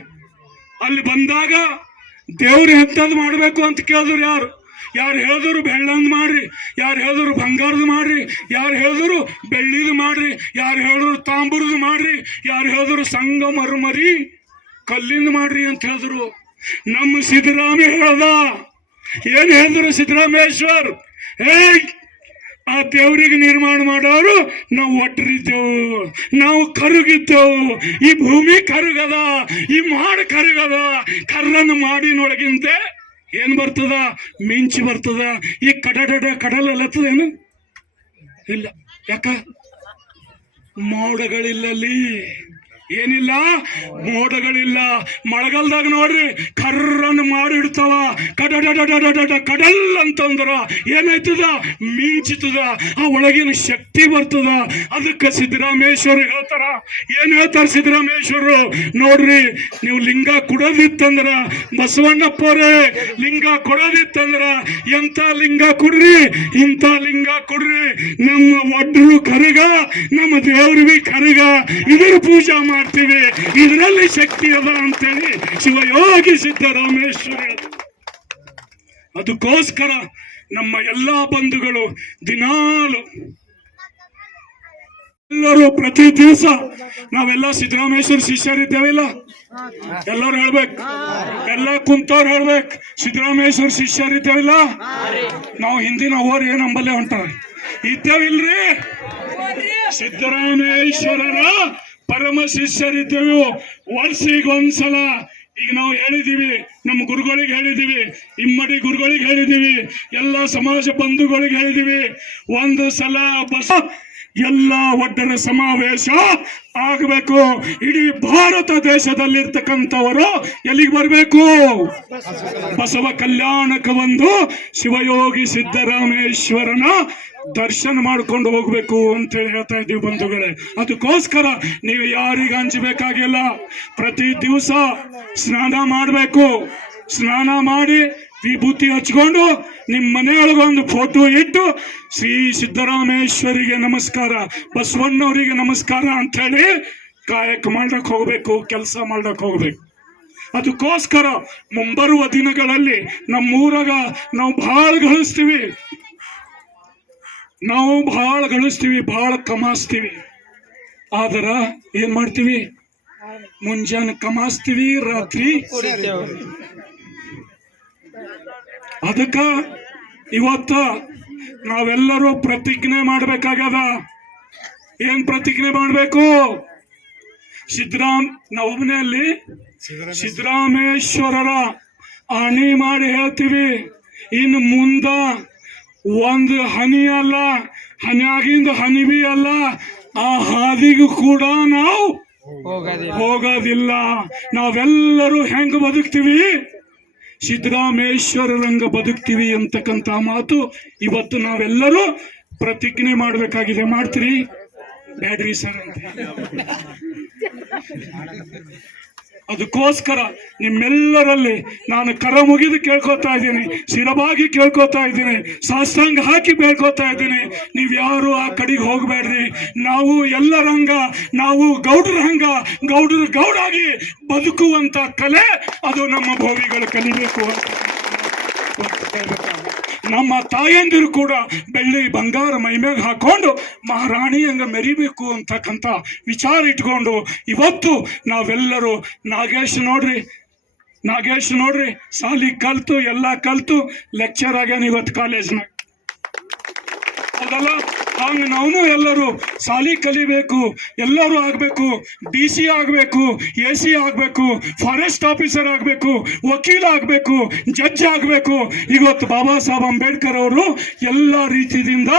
ಅಲ್ಲಿ ಬಂದಾಗ ದೇವ್ರು ಎಂಥದ್ದು ಮಾಡಬೇಕು ಅಂತ ಕೇಳಿದ್ರು. ಯಾರು ಹೇಳಿದ್ರು ಬೆಳ್ಳಂದು ಮಾಡ್ರಿ, ಯಾರು ಹೇಳಿದ್ರು ಬಂಗಾರದು ಮಾಡ್ರಿ, ಯಾರು ಹೇಳಿದ್ರು ಬೆಳ್ಳಿದು ಮಾಡ್ರಿ, ಯಾರು ಹೇಳಿದ್ರು ತಾಂಬೂರದು ಮಾಡ್ರಿ, ಯಾರು ಹೇಳಿದ್ರು ಸಂಗಮರ್ಮರಿ ಕಲ್ಲಿಂದ ಮಾಡ್ರಿ ಅಂತ ಹೇಳಿದ್ರು. ನಮ್ಮ ಸಿದ್ದರಾಮಯ್ಯ ಹೇಳ್ದ, ಏನ್ ಹೇಳಿದ್ರು ಸಿದ್ದರಾಮೇಶ್ವರ್? ಆ ದೇವರಿಗೆ ನಿರ್ಮಾಣ ಮಾಡೋರು ನಾವು ಒಟ್ಟರಿದ್ದೆವು, ನಾವು ಕರುಗಿದ್ದೆವು. ಈ ಭೂಮಿ ಕರುಗದ, ಈ ಮಾಡು ಕರುಗದ. ಕರ್ರನ್ನು ಮಾಡಿನೊಳಗಿಂತೆ ಏನ್ ಬರ್ತದ? ಮಿಂಚು ಬರ್ತದ. ಈ ಕಡಲಲ್ಲತ್ತದೇನು? ಇಲ್ಲ. ಯಾಕ? ಮೋಡಗಳಿಲ್ಲಲ್ಲಿ, ಏನಿಲ್ಲ, ಮೋಡಗಳಿಲ್ಲ. ಮಳೆಗಾಲದಾಗ ನೋಡ್ರಿ ಕರ್ರನ್ನು ಮಾಡಿಡ್ತಾವ, ಕಡಲ್ ಅಂತಂದ್ರ ಏನಾಯ್ತದ? ಮಿಂಚುತ್ತದ, ಆ ಒಳಗಿನ ಶಕ್ತಿ ಬರ್ತದ. ಅದಕ್ಕೆ ಸಿದ್ದರಾಮೇಶ್ವರ ಹೇಳ್ತಾರ. ಏನ್ ಹೇಳ್ತಾರ ಸಿದ್ದರಾಮೇಶ್ವರರು? ನೋಡ್ರಿ, ನೀವು ಲಿಂಗ ಕೊಡೋದಿತ್ತಂದ್ರ, ಬಸವಣ್ಣಪ್ಪರೇ ಲಿಂಗ ಕೊಡೋದಿತ್ತಂದ್ರ ಎಂತ ಲಿಂಗ ಕೊಡ್ರಿ, ಇಂಥ ಲಿಂಗ ಕೊಡ್ರಿ. ನಮ್ಮ ಒಡ್ರು ಕರಗ, ನಮ್ಮ ದೇವ್ರಿಗೆ ಕರಗ, ಇದ್ರ ಪೂಜಾ ಮಾಡ್ತೀವಿ, ಇದರಲ್ಲಿ ಶಕ್ತಿ ಅದ ಅಂತೇಳಿ ಶಿವಯೋಗಿ ಸಿದ್ದರಾಮೇಶ್ವರ. ಅದಕ್ಕೋಸ್ಕರ ನಮ್ಮ ಎಲ್ಲಾ ಬಂಧುಗಳು ದಿನಾಲು ಎಲ್ಲರೂ ಪ್ರತಿ ದಿವಸ ನಾವೆಲ್ಲ ಸಿದ್ದರಾಮೇಶ್ವರ ಶಿಷ್ಯರಿದ್ದೇವಿಲ್ಲ, ಎಲ್ಲರೂ ಹೇಳ್ಬೇಕು, ಎಲ್ಲ ಕುಂತವ್ರು ಹೇಳ್ಬೇಕು, ಸಿದ್ದರಾಮೇಶ್ವರ ಶಿಷ್ಯರಿದ್ದೇವಿಲ್ಲ. ನಾವು ಹಿಂದಿನ ಓರ್ ಏನ್ ನಂಬಲ್ಲೇ ಹೊಂಟಾರ ಇದ್ದೇವಿಲ್ರಿ, ಸಿದ್ದರಾಮೇಶ್ವರರ ಪರಮ ಶಿಷ್ಯರಿದ್ದೇವೆ. ವರ್ಷಿಗೊಂದ್ಸಲ ಈಗ ನಾವು ಹೇಳಿದೀವಿ, ನಮ್ಮ ಗುರುಗಳಿಗೆ ಹೇಳಿದೀವಿ, ಇಮ್ಮಡಿ ಗುರುಗಳಿಗೆ ಹೇಳಿದೀವಿ, ಎಲ್ಲ ಸಮಾಜ ಬಂಧುಗಳಿಗೆ ಹೇಳಿದೀವಿ, ಒಂದು ಸಲ ಎಲ್ಲ ಒಡ್ಡರ ಸಮಾವೇಶ ಆಗಬೇಕು. ಇಡೀ ಭಾರತ ದೇಶದಲ್ಲಿರ್ತಕ್ಕಂಥವರು ಎಲ್ಲಿಗೆ ಬರಬೇಕು? ಬಸವ ಕಲ್ಯಾಣಕ್ಕೆ ಬಂದು ಶಿವಯೋಗಿ ಸಿದ್ದರಾಮೇಶ್ವರನ ದರ್ಶನ ಮಾಡ್ಕೊಂಡು ಹೋಗ್ಬೇಕು ಅಂತ ಹೇಳಿ ಹೇಳ್ತಾ ಇದ್ದೀವಿ ಬಂಧುಗಳೇ. ಅದಕ್ಕೋಸ್ಕರ ನೀವು ಯಾರಿಗ ಹಂಚಬೇಕಾಗಿಲ್ಲ, ಪ್ರತಿ ದಿವಸ ಸ್ನಾನ ಮಾಡಬೇಕು. ಸ್ನಾನ ಮಾಡಿ ವಿಭೂತಿ ಹಚ್ಕೊಂಡು ನಿಮ್ಮ ಮನೆಯೊಳಗೊಂದು ಫೋಟೋ ಇಟ್ಟು ಶ್ರೀ ಸಿದ್ದರಾಮೇಶ್ವರಿಗೆ ನಮಸ್ಕಾರ, ಬಸವಣ್ಣವರಿಗೆ ನಮಸ್ಕಾರ ಅಂತ ಹೇಳಿ ಕಾಯಕ ಮಾಡಕ್ ಹೋಗ್ಬೇಕು, ಕೆಲಸ ಮಾಡಕ್ ಹೋಗ್ಬೇಕು. ಅದಕ್ಕೋಸ್ಕರ ಮುಂಬರುವ ದಿನಗಳಲ್ಲಿ ನಮ್ಮೂರಾಗ ನಾವು ಬಹಳ ಗಳಿಸ್ತೀವಿ, ಬಹಳ ಕಮಾಸ್ತೀವಿ. ಆದ್ರ ಏನ್ ಮಾಡ್ತೀವಿ? ಮುಂಜಾನೆ ಕಮಾಸ್ತೀವಿ, ರಾತ್ರಿ. ಅದಕ್ಕ ಇವತ್ತ ನಾವೆಲ್ಲರೂ ಪ್ರತಿಜ್ಞೆ ಮಾಡ್ಬೇಕಾಗ್ಯದ. ಏನ್ ಪ್ರತಿಜ್ಞೆ ಮಾಡ್ಬೇಕು? ನವಮನೆಯಲ್ಲಿ ಸಿದ್ದರಾಮೇಶ್ವರರ ಆಣಿ ಮಾಡಿ ಹೇಳ್ತೀವಿ, ಇನ್ನು ಮುಂದ ಒಂದು ಹನಿ ಅಲ್ಲ, ಹನಿಯಾಗಿಂದ ಹನಿವಿ ಅಲ್ಲ, ಆ ಹಾದಿಗೂ ಕೂಡ ನಾವು ಹೋಗೋದಿಲ್ಲ. ನಾವೆಲ್ಲರೂ ಹೆಂಗ ಬದುಕ್ತೀವಿ? ಸಿದ್ದರಾಮೇಶ್ವರರಂಗ ಬದುಕ್ತೀವಿ ಅಂತಕ್ಕಂಥ ಮಾತು ಇವತ್ತು ನಾವೆಲ್ಲರೂ ಪ್ರತಿಜ್ಞೆ ಮಾಡಬೇಕಾಗಿದೆ. ಮಾಡ್ತೀರಿ? ಬ್ಯಾಡ್ರಿ ಸರ್ ಅಂತ. ಅದಕ್ಕೋಸ್ಕರ ನಿಮ್ಮೆಲ್ಲರಲ್ಲಿ ನಾನು ಕರ ಮುಗಿದು ಕೇಳ್ಕೊತಾ ಇದ್ದೀನಿ, ಶಿರಬಾಗಿ ಕೇಳ್ಕೊತಾ ಇದ್ದೀನಿ, ಸಾಷ್ಟಾಂಗ ಹಾಕಿ ಬೇಡ್ಕೊತಾ ಇದ್ದೀನಿ. ನೀವ್ ಯಾರು ಆ ಕಡೆಗೆ ಹೋಗ್ಬೇಡ್ರಿ. ನಾವು ಎಲ್ಲರಂಗ, ನಾವು ಗೌಡರ ಹಂಗ ಗೌಡಾಗಿ ಬದುಕುವಂತ ಕಲೆ ಅದು ನಮ್ಮ ಭೋವಿಗಳು ಕಲಿಬೇಕು ಅಂತ. ನಮ್ಮ ತಾಯಂದಿರು ಕೂಡ ಬೆಳ್ಳಿ ಬಂಗಾರ ಮೈಮೇಗ ಹಾಕೊಂಡು ಮಹಾರಾಣಿ ಹಂಗ ಮೆರಿಬೇಕು ಅಂತಕ್ಕಂಥ ವಿಚಾರ ಇಟ್ಕೊಂಡು ಇವತ್ತು ನಾವೆಲ್ಲರೂ ನಾಗೇಶ್ ನೋಡ್ರಿ ಸಾಲಿ ಕಲ್ತು ಎಲ್ಲ ಕಲ್ತು ಲೆಕ್ಚರ್ ಆಗ್ಯಾನ ಇವತ್ತು ಕಾಲೇಜ್ನಾಗ. ಅದಲ್ಲ, ಹಂಗ ನಾವು ಎಲ್ಲರೂ ಸಾಲಿ ಕಲಿಬೇಕು, ಎಲ್ಲರೂ ಆಗ್ಬೇಕು, DC ಆಗ್ಬೇಕು, AC ಆಗ್ಬೇಕು, ಫಾರೆಸ್ಟ್ ಆಫೀಸರ್ ಆಗ್ಬೇಕು, ವಕೀಲ ಆಗ್ಬೇಕು, ಜಡ್ಜ್ ಆಗ್ಬೇಕು. ಇವತ್ತು ಬಾಬಾ ಸಾಹೇಬ್ ಅಂಬೇಡ್ಕರ್ ಅವರು ಎಲ್ಲ ರೀತಿಯಿಂದ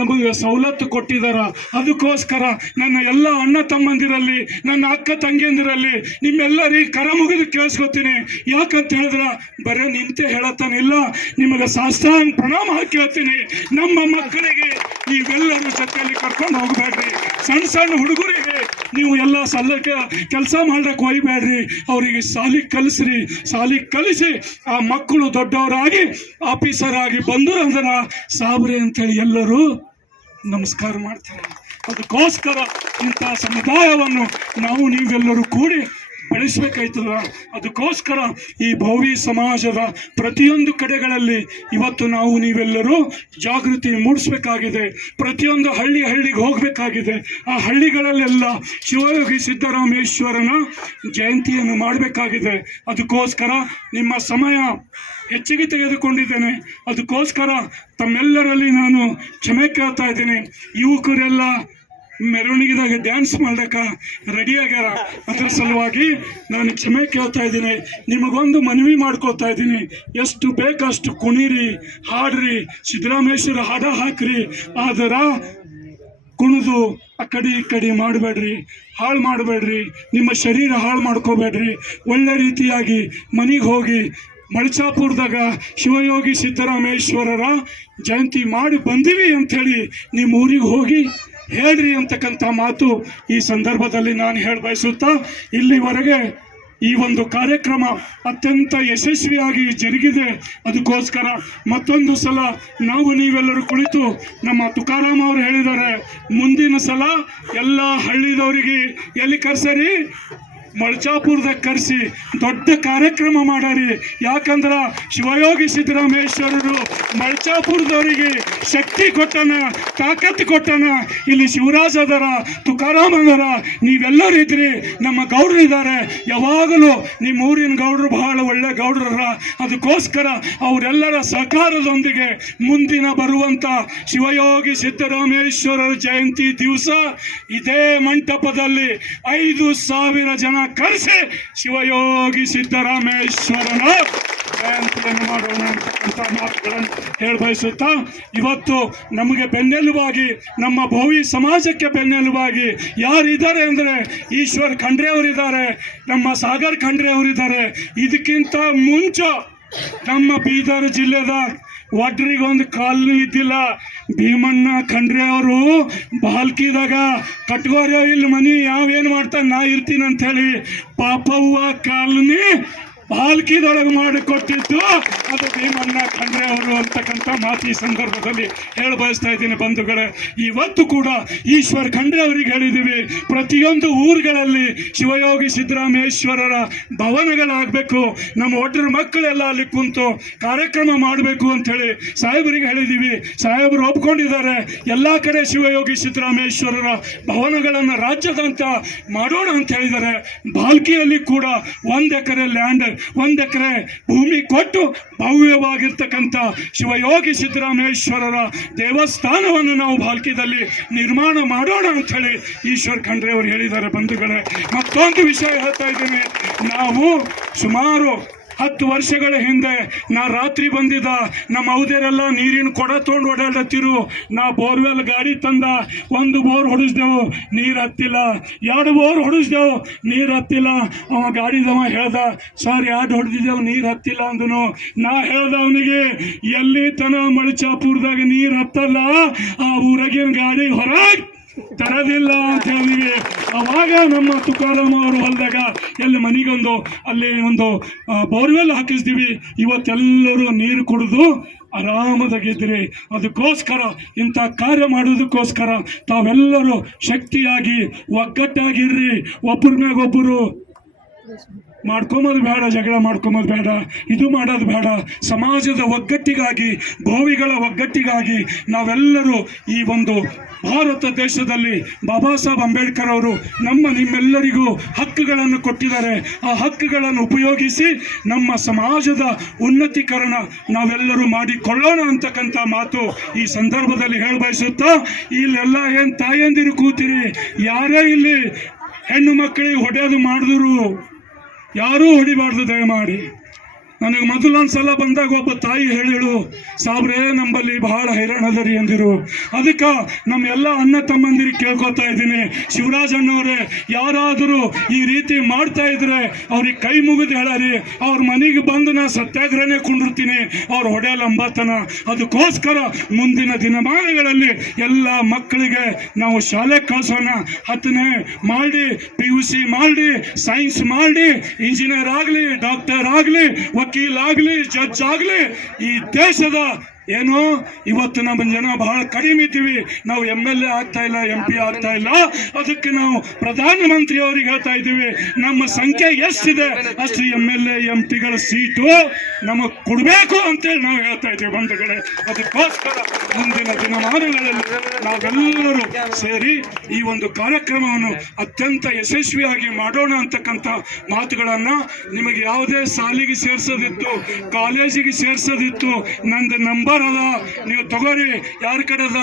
ನಮಗೆ ಸವಲತ್ತು ಕೊಟ್ಟಿದಾರ. ಅದಕ್ಕೋಸ್ಕರ ನನ್ನ ಎಲ್ಲ ಅಣ್ಣ ತಮ್ಮಂದಿರಲ್ಲಿ, ನನ್ನ ಅಕ್ಕ ತಂಗಿಯಂದಿರಲ್ಲಿ ನಿಮ್ಮೆಲ್ಲರಿಗೆ ಕರ ಮುಗಿದು ಕೇಳಿಸ್ಕೊತೀನಿ. ಯಾಕಂತ ಹೇಳಿದ್ರ ಬರೇ ನಿಂತೆ ಹೇಳತ್ತಾನಿಲ್ಲ, ನಿಮಗೆ ಸಾಷ್ಟಾಂಗ ಪ್ರಣಾಮ ಹಾಕಿ ಹೇಳ್ತೀನಿ. ನಮ್ಮ ಮಕ್ಕಳಿಗೆ ನೀವೆಲ್ಲರೂ ಜೊತೆಯಲ್ಲಿ ಕರ್ಕೊಂಡು ಹೋಗ್ಬೇಡ್ರಿ. ಸಣ್ಣ ಹುಡುಗರಿಗೆ ನೀವು ಎಲ್ಲ ಸಲ್ಲಕ್ಕೆ ಕೆಲಸ ಮಾಡ್ಲಿಕ್ಕೆ ಒಯ್ಬೇಡ್ರಿ. ಅವರಿಗೆ ಸಾಲಿ ಕಲಿಸ್ರಿ. ಸಾಲಿ ಕಲಿಸಿ ಆ ಮಕ್ಕಳು ದೊಡ್ಡವರಾಗಿ ಆಫೀಸರ್ ಆಗಿ ಬಂದರು ಅಂದ್ರೆ ಸಾಬ್ರೆ ಅಂತೇಳಿ ಎಲ್ಲರೂ ನಮಸ್ಕಾರ ಮಾಡ್ತಾರೆ. ಅದಕ್ಕೋಸ್ಕರ ಇಂಥ ಸಮುದಾಯವನ್ನು ನಾವು ನೀವೆಲ್ಲರೂ ಕೂಡಿ ಬೆಳೆಸಬೇಕಾಯ್ತದ. ಅದಕ್ಕೋಸ್ಕರ ಈ ಭೋವಿ ಸಮಾಜದ ಪ್ರತಿಯೊಂದು ಕಡೆಗಳಲ್ಲಿ ಇವತ್ತು ನಾವು ನೀವೆಲ್ಲರೂ ಜಾಗೃತಿ ಮೂಡಿಸಬೇಕಾಗಿದೆ. ಪ್ರತಿಯೊಂದು ಹಳ್ಳಿಗೆ ಹೋಗಬೇಕಾಗಿದೆ. ಆ ಹಳ್ಳಿಗಳಲ್ಲೆಲ್ಲ ಶಿವಯೋಗಿ ಸಿದ್ದರಾಮೇಶ್ವರನ ಜಯಂತಿಯನ್ನು ಮಾಡಬೇಕಾಗಿದೆ. ಅದಕ್ಕೋಸ್ಕರ ನಿಮ್ಮ ಸಮಯ ಹೆಚ್ಚಿಗೆ ತೆಗೆದುಕೊಂಡಿದ್ದೇನೆ. ಅದಕ್ಕೋಸ್ಕರ ತಮ್ಮೆಲ್ಲರಲ್ಲಿ ನಾನು ಕ್ಷಮೆ ಕೇಳ್ತಾ ಇದ್ದೀನಿ. ಯುವಕರೆಲ್ಲ ಮೆರವಣಿಗೆದಾಗ ಡ್ಯಾನ್ಸ್ ಮಾಡಕ ರೆಡಿ ಆಗ್ಯಾರ. ಅದರ ಸಲುವಾಗಿ ನಾನು ಕ್ಷಮೆ ಕೇಳ್ತಾ ಇದ್ದೀನಿ. ನಿಮಗೊಂದು ಮನವಿ ಮಾಡ್ಕೋತಾ ಇದ್ದೀನಿ, ಎಷ್ಟು ಬೇಕಷ್ಟು ಕುಣಿರಿ, ಹಾಡ್ರಿ, ಸಿದ್ದರಾಮೇಶ್ವರ ಹಾಡ ಹಾಕ್ರಿ. ಆದರ ಕುಣಿದು ಆ ಕಡೆ ಈ ಕಡೆ ಮಾಡಬೇಡ್ರಿ, ಹಾಳು ಮಾಡಬೇಡ್ರಿ, ನಿಮ್ಮ ಶರೀರ ಹಾಳು ಮಾಡ್ಕೋಬೇಡ್ರಿ. ಒಳ್ಳೆ ರೀತಿಯಾಗಿ ಮನೆಗೆ ಹೋಗಿ ಮಳಚಾಪುರದಾಗ ಶಿವಯೋಗಿ ಸಿದ್ದರಾಮೇಶ್ವರರ ಜಯಂತಿ ಮಾಡಿ ಬಂದೀವಿ ಅಂಥೇಳಿ ನಿಮ್ಮ ಊರಿಗೆ ಹೋಗಿ ಹೇಳ್ರಿ ಅಂತಕ್ಕಂಥ ಮಾತು ಈ ಸಂದರ್ಭದಲ್ಲಿ ನಾನು ಹೇಳಿ ಬಯಸುತ್ತಾ, ಇಲ್ಲಿವರೆಗೆ ಈ ಒಂದು ಕಾರ್ಯಕ್ರಮ ಅತ್ಯಂತ ಯಶಸ್ವಿಯಾಗಿ ಜರುಗಿದೆ. ಅದಕ್ಕೋಸ್ಕರ ಮತ್ತೊಂದು ಸಲ ನಾವು ನೀವೆಲ್ಲರೂ ಕುಳಿತು ನಮ್ಮ ತುಕಾರಾಮ್ ಅವರು ಹೇಳಿದ್ದಾರೆ, ಮುಂದಿನ ಸಲ ಎಲ್ಲ ಹಳ್ಳಿದವರಿಗೆ ಎಲ್ಲಿ ಕರ್ಸರಿ? ಮಳಚಾಪುರದಾಗ ಕರೆಸಿ ದೊಡ್ಡ ಕಾರ್ಯಕ್ರಮ ಮಾಡಾರಿ. ಯಾಕಂದ್ರ ಶಿವಯೋಗಿ ಸಿದ್ದರಾಮೇಶ್ವರರು ಮಳಚಾಪುರದವರಿಗೆ ಶಕ್ತಿ ಕೊಟ್ಟನ, ತಾಕತ್ತು ಕೊಟ್ಟನ. ಇಲ್ಲಿ ಶಿವರಾಜ್ ಅದರ, ತುಕಾರಾಮ್ ಅದರ, ನೀವೆಲ್ಲರೂ ಇದ್ರಿ, ನಮ್ಮ ಗೌಡ್ರು ಇದ್ದಾರೆ. ಯಾವಾಗಲೂ ನಿಮ್ಮ ಊರಿನ ಗೌಡ್ರು ಬಹಳ ಒಳ್ಳೆ ಗೌಡ್ರರ. ಅದಕ್ಕೋಸ್ಕರ ಅವರೆಲ್ಲರ ಸಹಕಾರದೊಂದಿಗೆ ಮುಂದಿನ ಬರುವಂತ ಶಿವಯೋಗಿ ಸಿದ್ದರಾಮೇಶ್ವರರ ಜಯಂತಿ ದಿವಸ ಇದೇ ಮಂಟಪದಲ್ಲಿ 5,000 ಜನ ಕರೆಸಿ ಶಿವಯೋಗಿ ಸಿದ್ದರಾಮೇಶ್ವರನ ಜಯಂತಿಯನ್ನು ಮಾಡೋಣ ಅಂತಕ್ಕಂಥ ಮಾತುಗಳನ್ನು ಹೇಳಬಯಸುತ್ತಾ, ಇವತ್ತು ನಮಗೆ ಬೆನ್ನೆಲುಬಾಗಿ, ನಮ್ಮ ಭೋವಿ ಸಮಾಜಕ್ಕೆ ಬೆನ್ನೆಲುಬಾಗಿ ಯಾರಿದ್ದಾರೆ ಅಂದರೆ ಈಶ್ವರ್ ಖಂಡ್ರೆ ಅವರಿದ್ದಾರೆ, ನಮ್ಮ ಸಾಗರ್ ಖಂಡ್ರೆ ಅವರಿದ್ದಾರೆ. ಇದಕ್ಕಿಂತ ಮುಂಚೆ ನಮ್ಮ ಬೀದರ್ ಜಿಲ್ಲೆದ ಒಡ್ರಿಗೊಂದು ಕಾಲನಿ ಇದ್ದಿಲ್ಲ. ಭೀಮಣ್ಣ ಖಂಡ್ರೆ ಅವರು ಬಾಲ್ಕಿದಾಗ ಕಟ್ಗೋರ ಇಲ್ಲಿ ಮನಿ ಯಾವೇನು ಮಾಡ್ತಾನೆ ನಾ ಇರ್ತೀನಿ ಅಂತ ಹೇಳಿ ಪಾಪವ್ವ ಕಾಲನಿ ಪಾಲ್ಕಿದೊಳಗೆ ಮಾಡಿಕೊಟ್ಟಿದ್ದು ಅದು ಭೀಮಣ್ಣ ಖಂಡ್ರೆ ಅವರು ಅಂತಕ್ಕಂಥ ಮಾತು ಈ ಸಂದರ್ಭದಲ್ಲಿ ಹೇಳ ಬಯಸ್ತಾ ಇದ್ದೀನಿ ಬಂಧುಗಳೇ. ಇವತ್ತು ಕೂಡ ಈಶ್ವರ್ ಖಂಡ್ರೆ ಅವರಿಗೆ ಹೇಳಿದ್ದೀವಿ, ಪ್ರತಿಯೊಂದು ಊರುಗಳಲ್ಲಿ ಶಿವಯೋಗಿ ಸಿದ್ದರಾಮೇಶ್ವರರ ಭವನಗಳಾಗಬೇಕು, ನಮ್ಮ ಒಡ್ರ ಮಕ್ಕಳೆಲ್ಲ ಅಲ್ಲಿ ಕುಂತು ಕಾರ್ಯಕ್ರಮ ಮಾಡಬೇಕು ಅಂಥೇಳಿ ಸಾಹೇಬರಿಗೆ ಹೇಳಿದ್ದೀವಿ. ಸಾಹೇಬರು ಒಪ್ಕೊಂಡಿದ್ದಾರೆ. ಎಲ್ಲ ಕಡೆ ಶಿವಯೋಗಿ ಸಿದ್ದರಾಮೇಶ್ವರರ ಭವನಗಳನ್ನು ರಾಜ್ಯದಂತ ಮಾಡೋಣ ಅಂತ ಹೇಳಿದ್ದಾರೆ. ಬಾಲ್ಕಿಯಲ್ಲಿ ಕೂಡ 1 ಎಕರೆ ಲ್ಯಾಂಡ್, 1 ಎಕರೆ ಭೂಮಿ ಕೊಟ್ಟು ಭವ್ಯವಾಗಿರ್ತಕ್ಕಂಥ ಶಿವಯೋಗಿ ಸಿದ್ದರಾಮೇಶ್ವರರ ದೇವಸ್ಥಾನವನ್ನು ನಾವು ಬಾಲ್ಕಿದಲ್ಲಿ ನಿರ್ಮಾಣ ಮಾಡೋಣ ಅಂತ ಹೇಳಿ ಈಶ್ವರ್ ಖಂಡ್ರೆ ಅವರು ಹೇಳಿದ್ದಾರೆ ಬಂಧುಗಳೇ. ಮತ್ತೊಂದು ವಿಷಯ ಹೇಳ್ತಾ ಇದ್ದೀನಿ, ನಾವು ಸುಮಾರು 10 ವರ್ಷಗಳ ಹಿಂದೆ ನಾ ರಾತ್ರಿ ಬಂದಿದ್ದ ನಮ್ಮ ಹೌದೇರೆಲ್ಲ ನೀರಿನ ಕೊಡ ತೊಗೊಂಡು ಓಡಾಡತ್ತಿರು. ನಾ ಬೋರ್ವೆಲ್ ಗಾಡಿ ತಂದ, 1 ಬೋರ್ ಹೊಡಿಸ್ದೆವು, ನೀರು ಹತ್ತಿಲ್ಲ. 2 ಬೋರ್ ಹೊಡಿಸ್ದೆವು, ನೀರು ಹತ್ತಿಲ್ಲ. ಅವ ಗಾಡಿದವ ಹೇಳ್ದ, ಸರ್ 2 ಹೊಡೆದಿದ್ದೆವು, ನೀರು ಹತ್ತಿಲ್ಲ ಅಂದನು. ನಾ ಹೇಳ್ದ ಅವನಿಗೆ, ಎಲ್ಲಿ ತನ ಮಳಚಾಪುರದಾಗ ನೀರು ಹತ್ತಲ್ಲ, ಆ ಊರಾಗಿನ ಗಾಡಿ ಹೊರಗೆ ತರದಿಲ್ಲ ಅಂತ ಹೇಳಿದ್ವಿ. ಅವಾಗ ನಮ್ಮ ತುಕಾರಾಮ್ ಅವರು ಹೊಲದಾಗ ಎಲ್ಲಿ ಮನೆಗೊಂದು ಅಲ್ಲಿ ಒಂದು ಬೋರ್ವೆಲ್ ಹಾಕಿಸ್ತೀವಿ. ಇವತ್ತೆಲ್ಲರೂ ನೀರು ಕುಡಿದು ಆರಾಮದಾಗಿದ್ರಿ. ಅದಕ್ಕೋಸ್ಕರ ಇಂಥ ಕಾರ್ಯ ಮಾಡೋದಕ್ಕೋಸ್ಕರ ತಾವೆಲ್ಲರೂ ಶಕ್ತಿಯಾಗಿ ಒಗ್ಗಟ್ಟಾಗಿರ್ರಿ. ಒಬ್ಬರ ಮ್ಯಾಗೊಬ್ಬರು ಮಾಡ್ಕೊಂಬೋದು ಬೇಡ, ಜಗಳ ಮಾಡ್ಕೊಂಬೋದು ಬೇಡ, ಇದು ಮಾಡೋದು ಬೇಡ. ಸಮಾಜದ ಒಗ್ಗಟ್ಟಿಗಾಗಿ, ಭೋವಿಗಳ ಒಗ್ಗಟ್ಟಿಗಾಗಿ ನಾವೆಲ್ಲರೂ ಈ ಒಂದು ಭಾರತ ದೇಶದಲ್ಲಿ ಬಾಬಾ ಸಾಹೇಬ್ ಅಂಬೇಡ್ಕರ್ ಅವರು ನಿಮ್ಮೆಲ್ಲರಿಗೂ ಹಕ್ಕುಗಳನ್ನು ಕೊಟ್ಟಿದ್ದಾರೆ. ಆ ಹಕ್ಕುಗಳನ್ನು ಉಪಯೋಗಿಸಿ ನಮ್ಮ ಸಮಾಜದ ಉನ್ನತೀಕರಣ ನಾವೆಲ್ಲರೂ ಮಾಡಿಕೊಳ್ಳೋಣ ಅಂತಕ್ಕಂಥ ಮಾತು ಈ ಸಂದರ್ಭದಲ್ಲಿ ಹೇಳಬಯಸುತ್ತಾ, ಇಲ್ಲೆಲ್ಲ ಏನು ತಾಯಂದಿರು ಕೂತಿರಿ, ಯಾರೇ ಇಲ್ಲಿ ಹೆಣ್ಣು ಮಕ್ಕಳಿಗೆ ಹೊಡೆಯೋದು ಮಾಡಿದ್ರು ಯಾರೂ ಹೊಡಿಬಾರ್ದು ದಯಮಾಡಿ. ನನಗೆ ಮೊದಲೊಂದ್ಸಲ ಬಂದಾಗ ಒಬ್ಬ ತಾಯಿ ಹೇಳಿಳು, ಸಾಬ್ರೇ ನಂಬಲ್ಲಿ ಬಹಳ ಹೈರಾಣದರಿ ಅಂದಿರು. ಅದಕ್ಕೆ ನಮ್ಮ ಎಲ್ಲ ಅಣ್ಣ ತಮ್ಮಂದಿರಿಗೆ ಕೇಳ್ಕೊತಾ ಇದ್ದೀನಿ, ಶಿವರಾಜ್ ಅಣ್ಣವ್ರೆ ಯಾರಾದರೂ ಈ ರೀತಿ ಮಾಡ್ತಾ ಇದ್ರೆ ಅವ್ರಿಗೆ ಕೈ ಮುಗಿದು ಹೇಳರಿ, ಅವ್ರ ಮನೆಗೆ ಬಂದು ನಾ ಸತ್ಯಾಗ್ರಹನೇ ಕುಂಡಿರ್ತೀನಿ, ಅವ್ರು ಹೊಡೆಯಲ್ಲ ಅಂಬಾತನ. ಅದಕ್ಕೋಸ್ಕರ ಮುಂದಿನ ದಿನಮಾನಗಳಲ್ಲಿ ಎಲ್ಲ ಮಕ್ಕಳಿಗೆ ನಾವು ಶಾಲೆ ಕಳಿಸೋಣ. 10ನೇ ಮಾಡಿ, PUC ಮಾಡಿ, ಸೈನ್ಸ್ ಮಾಡಿ, ಇಂಜಿನಿಯರ್ ಆಗಲಿ, ಡಾಕ್ಟರ್ ಆಗಲಿ, ವಕೀಲ್ ಆಗಲಿ, ಜಡ್ಜ್ ಆಗಲಿ, ಈ ದೇಶದ ಏನು ಇವತ್ತು ನಮ್ಮ ಜನ ಬಹಳ ಕಡಿಮೆ ಇದ್ದೀವಿ. ನಾವು MLA ಆಗ್ತಾ ಇಲ್ಲ, MP ಆಗ್ತಾ ಇಲ್ಲ. ಅದಕ್ಕೆ ನಾವು ಪ್ರಧಾನಮಂತ್ರಿ ಅವರಿಗೆ ಹೇಳ್ತಾ ಇದ್ದೀವಿ, ನಮ್ಮ ಸಂಖ್ಯೆ ಎಷ್ಟಿದೆ ಅಷ್ಟು MLA MP ಗಳ ಸೀಟು ನಮಗೆ ಕೊಡಬೇಕು ಅಂತೇಳಿ ನಾವು ಹೇಳ್ತಾ ಇದ್ದೀವಿ ಬಂಧುಗಳೇ. ಅದಕ್ಕೋಸ್ಕರ ಮುಂದಿನ ದಿನಮಾನಗಳಲ್ಲಿ ನಾವೆಲ್ಲರೂ ಸೇರಿ ಈ ಒಂದು ಕಾರ್ಯಕ್ರಮವನ್ನು ಅತ್ಯಂತ ಯಶಸ್ವಿಯಾಗಿ ಮಾಡೋಣ ಅಂತಕ್ಕಂಥ ಮಾತುಗಳನ್ನು, ನಿಮಗೆ ಯಾವುದೇ ಶಾಲೆಗೆ ಸೇರ್ಸೋದಿತ್ತು, ಕಾಲೇಜಿಗೆ ಸೇರ್ಸೋದಿತ್ತು, ನಂದು ನಂಬರ್ ಅದ, ನೀವು ತಗೋರಿ. ಯಾರ ಕಡೆ ಅದ?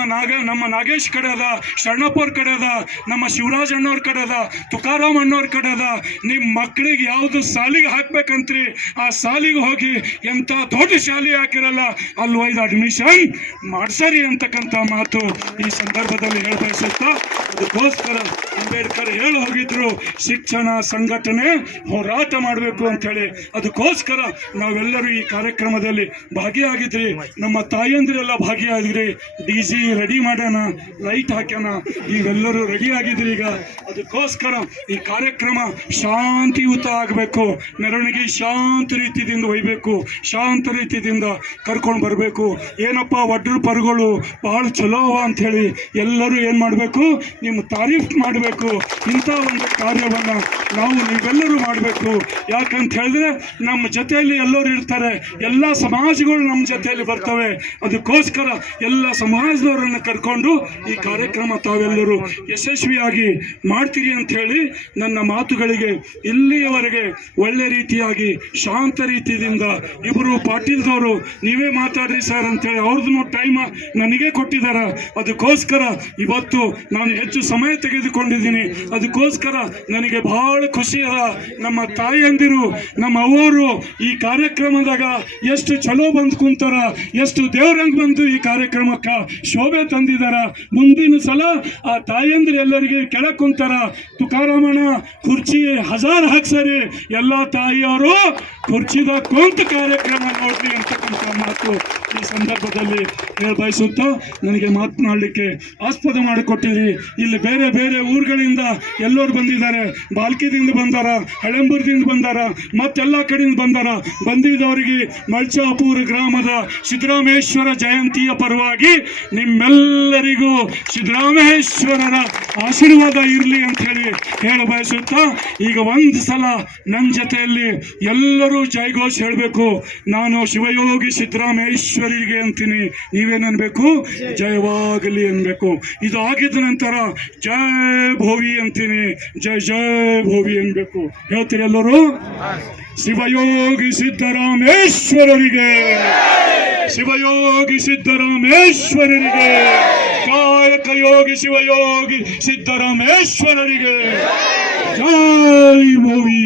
ನಮ್ಮ ನಾಗೇಶ್ ಕಡೆ ಅದ, ಶರಣಪ್ಪವ್ರ ಕಡೆ ಅದ, ನಮ್ಮ ಶಿವರಾಜ್ ಅಣ್ಣವ್ರ ಕಡೆ ಅದ, ತುಕಾರಾಮ್ ಅಣ್ಣವ್ರ ಕಡೆ ಅದ. ನಿಮ್ಮ ಮಕ್ಕಳಿಗೆ ಯಾವುದು ಶಾಲೆಗೆ ಹಾಕ್ಬೇಕಂತ್ರಿ ಆ ಶಾಲೆಗೆ ಹೋಗಿ, ಎಂಥ ದೊಡ್ಡ ಶಾಲೆ ಹಾಕಿರಲ್ಲ ಅಲ್ಲಿ ಒಯ್ದು ಅಡ್ಮಿಷನ್ ಮಾಡ್ಸರಿ ಅಂತಕ್ಕಂಥ ಮಾತು ಈ ಸಂದರ್ಭದಲ್ಲಿ ಹೇಳಬಯಸುತ್ತಾ, ಅದಕ್ಕೋಸ್ಕರ ಅಂಬೇಡ್ಕರ್ ಹೇಳಿ ಹೋಗಿದ್ರು, ಶಿಕ್ಷಣ ಸಂಘಟನೆ ಹೋರಾಟ ಮಾಡಬೇಕು ಅಂತ ಹೇಳಿ. ಅದಕ್ಕೋಸ್ಕರ ನಾವೆಲ್ಲರೂ ಈ ಕಾರ್ಯಕ್ರಮದಲ್ಲಿ ಭಾಗಿಯಾಗಿದ್ರಿ. ನಮ್ಮ ತಾಯಂದಿರೆಲ್ಲ ಭಾಗಿಯಾಗಿದ್ರಿ. DJ ರೆಡಿ ಮಾಡೋಣ, ಲೈಟ್ ಹಾಕೋಣ, ನೀವೆಲ್ಲರೂ ರೆಡಿ ಆಗಿದ್ರಿ. ಈಗ ಅದಕ್ಕೋಸ್ಕರ ಈ ಕಾರ್ಯಕ್ರಮ ಶಾಂತಿಯುತ ಆಗಬೇಕು, ಮೆರವಣಿಗೆ ಶಾಂತ ರೀತಿಯಿಂದ ಒಯ್ಬೇಕು, ಶಾಂತ ರೀತಿಯಿಂದ ಕರ್ಕೊಂಡು ಬರಬೇಕು. ಏನಪ್ಪ ಒಡ್ರು ಪರುಗಳು ಭಾಳ ಚಲೋ ಅಂಥೇಳಿ ಎಲ್ಲರೂ ಏನು ಮಾಡಬೇಕು, ನಿಮ್ಮ ತಾರೀಫ್ ಮಾಡಬೇಕು. ಇಂಥ ಒಂದು ಕಾರ್ಯವನ್ನು ನಾವು ನೀವೆಲ್ಲರೂ ಮಾಡಬೇಕು. ಯಾಕಂತ ಹೇಳಿದ್ರೆ ನಮ್ಮ ಜೊತೆಯಲ್ಲಿ ಎಲ್ಲರೂ ಇರ್ತಾರೆ, ಎಲ್ಲ ಸಮಾಜಗಳು ನಮ್ಮ ಜೊತೆಯಲ್ಲಿ ಬರ್ತವೆ. ಅದಕ್ಕೋಸ್ಕರ ಎಲ್ಲ ಸಮಾಜದವರನ್ನು ಕರ್ಕೊಂಡು ಈ ಕಾರ್ಯಕ್ರಮ ತಾವೆಲ್ಲರೂ ಯಶಸ್ವಿಯಾಗಿ ಮಾಡ್ತೀರಿ ಅಂತ ಹೇಳಿ ನನ್ನ ಮಾತುಗಳಿಗೆ ಇಲ್ಲಿಯವರೆಗೆ ಒಳ್ಳೆ ರೀತಿಯಾಗಿ ಶಾಂತ ರೀತಿಯಿಂದ ಇಬ್ಬರು ಪಾಟೀಲ್ದವರು ನೀವೇ ಮಾತಾಡ್ರಿ ಸರ್ ಅಂತೇಳಿ ಅವ್ರದ್ದು ಟೈಮ್ ನನಗೆ ಕೊಟ್ಟಿದ್ದಾರೆ. ಅದಕ್ಕೋಸ್ಕರ ಇವತ್ತು ನಾನು ಹೆಚ್ಚು ಸಮಯ ತೆಗೆದುಕೊಂಡಿದ್ದೀನಿ. ಅದಕ್ಕೋಸ್ಕರ ನನಗೆ ಬಹಳ ಖುಷಿ ಅದ. ನಮ್ಮ ತಾಯಂದಿರು, ನಮ್ಮ ಅವರು ಈ ಕಾರ್ಯಕ್ರಮದಾಗ ಎಷ್ಟು ಚಲೋ ಬಂದು ಕುಂತಾರ, ಎಷ್ಟು ದೇವ್ರಂಗ್ ಬಂದು ಈ ಕಾರ್ಯಕ್ರಮಕ್ಕೆ ಶೋಭೆ ತಂದಿದಾರ. ಮುಂದಿನ ಸಲ ಆ ತಾಯಂದಿರು ಎಲ್ಲರಿಗೆ ಕೆಳಗೆ ಕುಂತಾರ. ತುಕಾರಾಮಣ್ಣ ಕುರ್ಚಿ 1000 ಹಾಕ್ಸರಿ, ಎಲ್ಲ ತಾಯಿಯವರು ಕುರ್ಚಿದ ಕುಂತ ಕಾರ್ಯಕ್ರಮ ನೋಡ್ರಿ ಅಂತಕ್ಕಂಥ ಮಾತು ಈ ಸಂದರ್ಭದಲ್ಲಿ ಬಯಸುತ್ತಾ ನನಗೆ ಮಾತನಾಡಲಿಕ್ಕೆ ಆಸ್ಪದ ಮಾಡಿಕೊಟ್ಟಿರಿ. ಇಲ್ಲಿ ಬೇರೆ ಬೇರೆ ಊರುಗಳಿಂದ ಎಲ್ಲರೂ ಬಂದಿದ್ದಾರೆ. ಬಾಲ್ಕಿದಿಂದ ಬಂದಾರ, ಹಳೆಂಬೂರದಿಂದ ಬಂದಾರ, ಮತ್ತೆಲ್ಲ ಕಡೆಯಿಂದ ಬಂದಾರ. ಬಂದಿದ್ದವರಿಗೆ ಮಲ್ಚಾಪುರ ಗ್ರಾಮದ ಸಿದ್ದರಾಮೇಶ್ವರ ಜಯಂತಿಯ ಪರವಾಗಿ ನಿಮ್ಮೆಲ್ಲರಿಗೂ ಸಿದ್ದರಾಮೇಶ್ವರರ ಆಶೀರ್ವಾದ ಇರಲಿ ಅಂತ ಹೇಳ ಬಯಸುತ್ತಾ ಈಗ ಒಂದು ಸಲ ನನ್ನ ಜೊತೆಯಲ್ಲಿ ಎಲ್ಲರೂ ಜಯಘೋಷ ಹೇಳಬೇಕು. ನಾನು ಶಿವಯೋಗಿ ಸಿದ್ದರಾಮೇಶ್ವರಿಗೆ ಅಂತೀನಿ, ನೀವೇನನ್ಬೇಕು, ಜಯವಾಗಲಿ ಅನ್ಬೇಕು. ಇದು ಆಗಿದ ನಂತರ ಜಯ ಭೋವಿ ಅಂತೀನಿ, ಜಯ ಜಯ ಭೋವಿ ಅನ್ಬೇಕು. ಹೇಳ್ತೀರಿ ಎಲ್ಲರೂ? ಶಿವಯೋಗಿ ಸಿದ್ದರಾಮೇಶ್ವರರಿಗೆ, ಶಿವಯೋಗಿ ಸಿದ್ದರಾಮೇಶ್ವರರಿಗೆ, ಕಾಯಕ ಯೋಗಿ ಶಿವಯೋಗಿ ಸಿದ್ದರಾಮೇಶ್ವರರಿಗೆ ಜೈ ಭೋವಿ,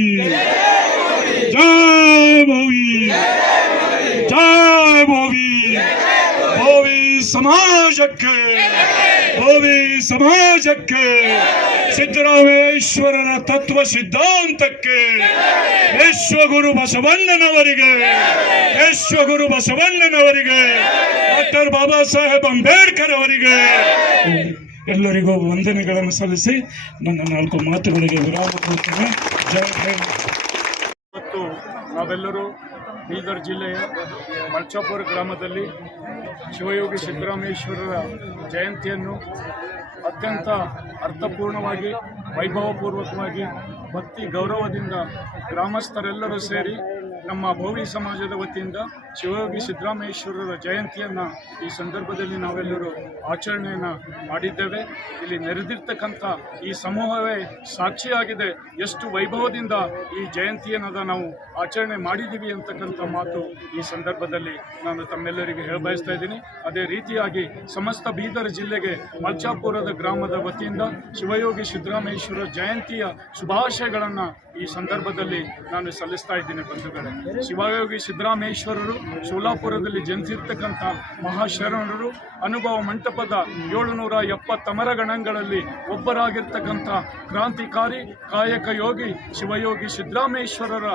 ಜೈ ಭೋವಿ, ಜೈ ಭೋವಿ. ಭೋವಿ ಸಮಾಜಕ್ಕೆ, ಭೋವಿ ಸಮಾಜಕ್ಕೆ, ಸಿದ್ದರಾಮೇಶ್ವರರ ತತ್ವ ಸಿದ್ಧಾಂತಕ್ಕೆ, ವಿಶ್ವಗುರು ಬಸವಣ್ಣನವರಿಗೆ, ವಿಶ್ವಗುರು ಬಸವಣ್ಣನವರಿಗೆ, ಡಾಕ್ಟರ್ ಬಾಬಾ ಸಾಹೇಬ್ ಅಂಬೇಡ್ಕರ್ ಅವರಿಗೆ ಎಲ್ಲರಿಗೂ ವಂದನೆಗಳನ್ನು ಸಲ್ಲಿಸಿ ನನ್ನ 4 ಮಾತುಗಳಿಗೆ ವಿರಾಮ ಕೊಡ್ತೇನೆ. ಜೈ ಹಿಂದ್. ಇವತ್ತು ನಾವೆಲ್ಲರೂ ಬೀದರ್ ಜಿಲ್ಲೆಯ ಮಲ್ಚಾಪುರ ಗ್ರಾಮದಲ್ಲಿ ಶಿವಯೋಗಿ ಸಿದ್ದರಾಮೇಶ್ವರರ ಜಯಂತಿಯನ್ನು ಅತ್ಯಂತ ಅರ್ಥಪೂರ್ಣವಾಗಿ, ವೈಭವಪೂರ್ವಕವಾಗಿ, ಭಕ್ತಿ ಗೌರವದಿಂದ ಗ್ರಾಮಸ್ಥರೆಲ್ಲರೂ ಸೇರಿ ನಮ್ಮ ಭೋವಿ ಸಮಾಜದ ವತಿಯಿಂದ ಶಿವಯೋಗಿ ಸಿದ್ದರಾಮೇಶ್ವರರ ಜಯಂತಿಯನ್ನು ಈ ಸಂದರ್ಭದಲ್ಲಿ ನಾವೆಲ್ಲರೂ ಆಚರಣೆಯನ್ನು ಮಾಡಿದ್ದೇವೆ. ಇಲ್ಲಿ ನೆರೆದಿರ್ತಕ್ಕಂಥ ಈ ಸಮೂಹವೇ ಸಾಕ್ಷಿಯಾಗಿದೆ ಎಷ್ಟು ವೈಭವದಿಂದ ಈ ಜಯಂತಿಯನ್ನು ನಾವು ಆಚರಣೆ ಮಾಡಿದ್ದೀವಿ ಅಂತಕ್ಕಂಥ ಮಾತು ಈ ಸಂದರ್ಭದಲ್ಲಿ ನಾನು ತಮ್ಮೆಲ್ಲರಿಗೆ ಹೇಳಬಯಸ್ತಾ ಇದ್ದೀನಿ. ಅದೇ ರೀತಿಯಾಗಿ ಸಮಸ್ತ ಬೀದರ್ ಜಿಲ್ಲೆಗೆ ಮಲ್ಚಾಪುರದ ಗ್ರಾಮದ ವತಿಯಿಂದ ಶಿವಯೋಗಿ ಸಿದ್ದರಾಮೇಶ್ವರ ಜಯಂತಿಯ ಶುಭಾಶಯಗಳನ್ನು ಈ ಸಂದರ್ಭದಲ್ಲಿ ನಾನು ಸಲ್ಲಿಸ್ತಾ ಇದ್ದೀನಿ. ಬಂಧುಗಳೇ, ಶಿವಯೋಗಿ ಸಿದ್ದರಾಮೇಶ್ವರರು ಸೋಲಾಪುರದಲ್ಲಿ ಜನಿಸಿರ್ತಕ್ಕಂಥ ಮಹಾಶರಣರು, ಅನುಭವ ಮಂಟಪದ 770 ಅಮರಗಣಗಳಲ್ಲಿ ಒಬ್ಬರಾಗಿರ್ತಕ್ಕಂಥ ಕ್ರಾಂತಿಕಾರಿ ಕಾಯಕ ಯೋಗಿ ಶಿವಯೋಗಿ ಸಿದ್ದರಾಮೇಶ್ವರರ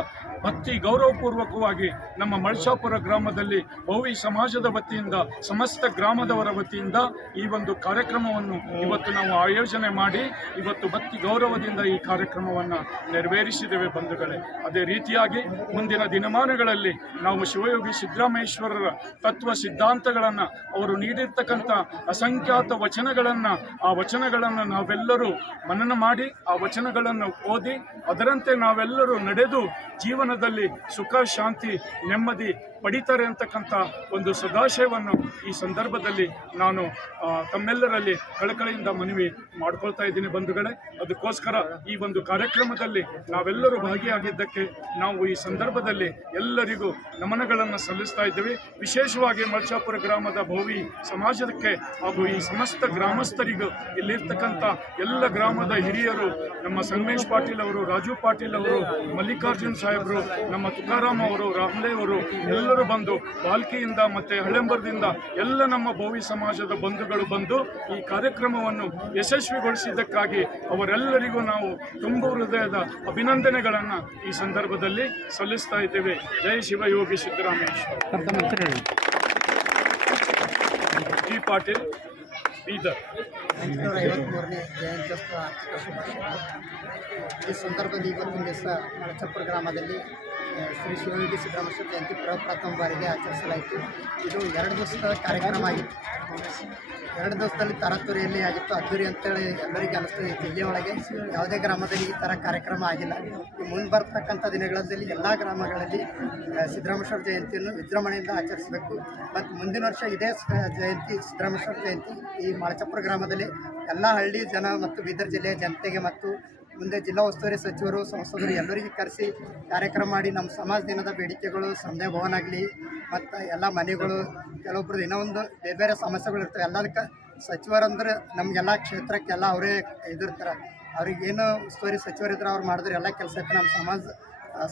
ಭಕ್ತಿ ಗೌರವಪೂರ್ವಕವಾಗಿ ನಮ್ಮ ಮಲ್ಚಾಪುರ ಗ್ರಾಮದಲ್ಲಿ ಭೋವಿ ಸಮಾಜದ ವತಿಯಿಂದ, ಸಮಸ್ತ ಗ್ರಾಮದವರ ವತಿಯಿಂದ ಈ ಒಂದು ಕಾರ್ಯಕ್ರಮವನ್ನು ಇವತ್ತು ನಾವು ಆಯೋಜನೆ ಮಾಡಿ ಇವತ್ತು ಭಕ್ತಿ ಗೌರವದಿಂದ ಈ ಕಾರ್ಯಕ್ರಮವನ್ನು ನೆರವೇರಿಸಿದ್ದೇವೆ. ಬಂಧುಗಳೇ, ಅದೇ ರೀತಿಯಾಗಿ ಮುಂದಿನ ದಿನಮಾನಗಳಲ್ಲಿ ನಾವು ಶಿವಯೋಗಿ ಸಿದ್ದರಾಮೇಶ್ವರರ ತತ್ವ ಸಿದ್ಧಾಂತಗಳನ್ನು, ಅವರು ನೀಡಿರ್ತಕ್ಕಂಥ ಅಸಂಖ್ಯಾತ ವಚನಗಳನ್ನು, ಆ ವಚನಗಳನ್ನು ನಾವೆಲ್ಲರೂ ಮನನ ಮಾಡಿ ಆ ವಚನಗಳನ್ನು ಓದಿ ಅದರಂತೆ ನಾವೆಲ್ಲರೂ ನಡೆದು ಜೀವನದಲ್ಲಿ ಸುಖ, ಶಾಂತಿ, ನೆಮ್ಮದಿ ಪಡಿತಾರೆ ಅಂತಕ್ಕಂಥ ಒಂದು ಸದಾಶಯವನ್ನು ಈ ಸಂದರ್ಭದಲ್ಲಿ ನಾನು ತಮ್ಮೆಲ್ಲರಲ್ಲಿ ಕಳಕಳಿಯಿಂದ ಮನವಿ ಮಾಡ್ಕೊಳ್ತಾ ಇದ್ದೀನಿ. ಬಂಧುಗಳೇ, ಅದಕ್ಕೋಸ್ಕರ ಈ ಒಂದು ಕಾರ್ಯಕ್ರಮದಲ್ಲಿ ನಾವೆಲ್ಲರೂ ಭಾಗಿಯಾಗಿದ್ದಕ್ಕೆ ನಾವು ಈ ಸಂದರ್ಭದಲ್ಲಿ ಎಲ್ಲರಿಗೂ ನಮನಗಳನ್ನು ಸಲ್ಲಿಸ್ತಾ ಇದ್ದೇವೆ. ವಿಶೇಷವಾಗಿ ಮಲ್ಚಾಪುರ ಗ್ರಾಮದ ಭೋವಿ ಸಮಾಜಕ್ಕೆ ಹಾಗೂ ಈ ಸಮಸ್ತ ಗ್ರಾಮಸ್ಥರಿಗೂ, ಇಲ್ಲಿರ್ತಕ್ಕಂಥ ಎಲ್ಲ ಗ್ರಾಮದ ಹಿರಿಯರು, ನಮ್ಮ ಸಂಗಮೇಶ್ ಪಾಟೀಲ್ ಅವರು, ರಾಜು ಪಾಟೀಲ್ ಅವರು, ಮಲ್ಲಿಕಾರ್ಜುನ್ ಸಾಹೇಬರು, ನಮ್ಮ ತುಕಾರಾಮ್ ಅವರು, ರಾಮ್ಲೆ ಅವರು ಎಲ್ಲರೂ ಬಂದು ಬಾಲ್ಕಿಯಿಂದ ಮತ್ತೆ ಹಳೆಂಬರದಿಂದ ಎಲ್ಲ ನಮ್ಮ ಭೋವಿ ಸಮಾಜದ ಬಂಧುಗಳು ಬಂದು ಈ ಕಾರ್ಯಕ್ರಮವನ್ನು ಯಶಸ್ವಿಗೊಳಿಸಿದ್ದಕ್ಕಾಗಿ ಅವರೆಲ್ಲರಿಗೂ ನಾವು ತುಂಬು ಹೃದಯದ ಅಭಿನಂದನೆಗಳನ್ನು ಈ ಸಂದರ್ಭದಲ್ಲಿ ಸಲ್ಲಿಸ್ತಾ ಇದ್ದೇವೆ. ಜೈ ಶಿವಯೋಗಿ ಸಿದ್ದರಾಮೇಶ್ವರ. ಪಾಟೀಲ್, ಬೀದರ್. 853ನೇ ಜಯಂತ್ಯೋತ್ಸವ ಈ ಸಂದರ್ಭದಲ್ಲಿ ಇವತ್ತಿನ ದಿವಸ ಮಳಚಾಪುರ ಗ್ರಾಮದಲ್ಲಿ ಶ್ರೀ ಶಿವಯೋಗಿ ಸಿದ್ದರಾಮೇಶ್ವರ ಜಯಂತಿ ಪ್ರಥಮ ಬಾರಿಗೆ ಆಚರಿಸಲಾಯಿತು. ಇದು 2 ದಿವಸದ ಕಾರ್ಯಕ್ರಮ ಆಗಿತ್ತು. 2 ದಿವಸದಲ್ಲಿ ತರಾತುರಿಯಲ್ಲಿ ಆಗಿತ್ತು, ಅದ್ದೂರಿ ಅಂತೇಳಿ ಎಲ್ಲರಿಗೆ ಅನಿಸ್ತದೆ. ಜಿಲ್ಲೆಯೊಳಗೆ ಯಾವುದೇ ಗ್ರಾಮದಲ್ಲಿ ಈ ಥರ ಕಾರ್ಯಕ್ರಮ ಆಗಿಲ್ಲ. ಮುಂದೆ ಬರ್ತಕ್ಕಂಥ ದಿನಗಳಲ್ಲಿ ಎಲ್ಲ ಗ್ರಾಮಗಳಲ್ಲಿ ಸಿದ್ದರಾಮೇಶ್ವರ ಜಯಂತಿಯನ್ನು ವಿಜೃಂಭಣೆಯಿಂದ ಆಚರಿಸಬೇಕು. ಮತ್ತು ಮುಂದಿನ ವರ್ಷ ಇದೇ ಜಯಂತಿ ಸಿದ್ದರಾಮೇಶ್ವರ ಜಯಂತಿ ಈ ಮಳಚಾಪುರ ಗ್ರಾಮದಲ್ಲಿ ಎಲ್ಲ ಹಳ್ಳಿ ಜನ ಮತ್ತು ಬೀದರ್ ಜಿಲ್ಲೆಯ ಜನತೆಗೆ ಮತ್ತು ಮುಂದೆ ಜಿಲ್ಲಾ ಉಸ್ತುವಾರಿ ಸಚಿವರು, ಸಂಸದರು ಎಲ್ಲರಿಗೆ ಕರೆಸಿ ಕಾರ್ಯಕ್ರಮ ಮಾಡಿ ನಮ್ಮ ಸಮಾಜ ದಿನದ ಬೇಡಿಕೆಗಳು, ಸಮುದಾಯ ಭವನ ಆಗಲಿ ಮತ್ತು ಎಲ್ಲ ಮನೆಗಳು, ಕೆಲವೊಬ್ರದ್ದು ಇನ್ನೂ ಒಂದು ಬೇರೆ ಬೇರೆ ಸಮಸ್ಯೆಗಳು ಇರ್ತವೆ. ಎಲ್ಲದಕ್ಕೆ ಸಚಿವರಂದ್ರೆ ನಮಗೆಲ್ಲ ಕ್ಷೇತ್ರಕ್ಕೆಲ್ಲ ಅವರೇ ಇದಿರ್ತಾರೆ. ಅವ್ರಿಗೇನು ಉಸ್ತುವಾರಿ ಸಚಿವರಿದ್ರೆ ಅವ್ರು ಮಾಡಿದ್ರೆ ಎಲ್ಲ ಕೆಲಸ ಇತ್ತು. ನಮ್ಮ ಸಮಾಜ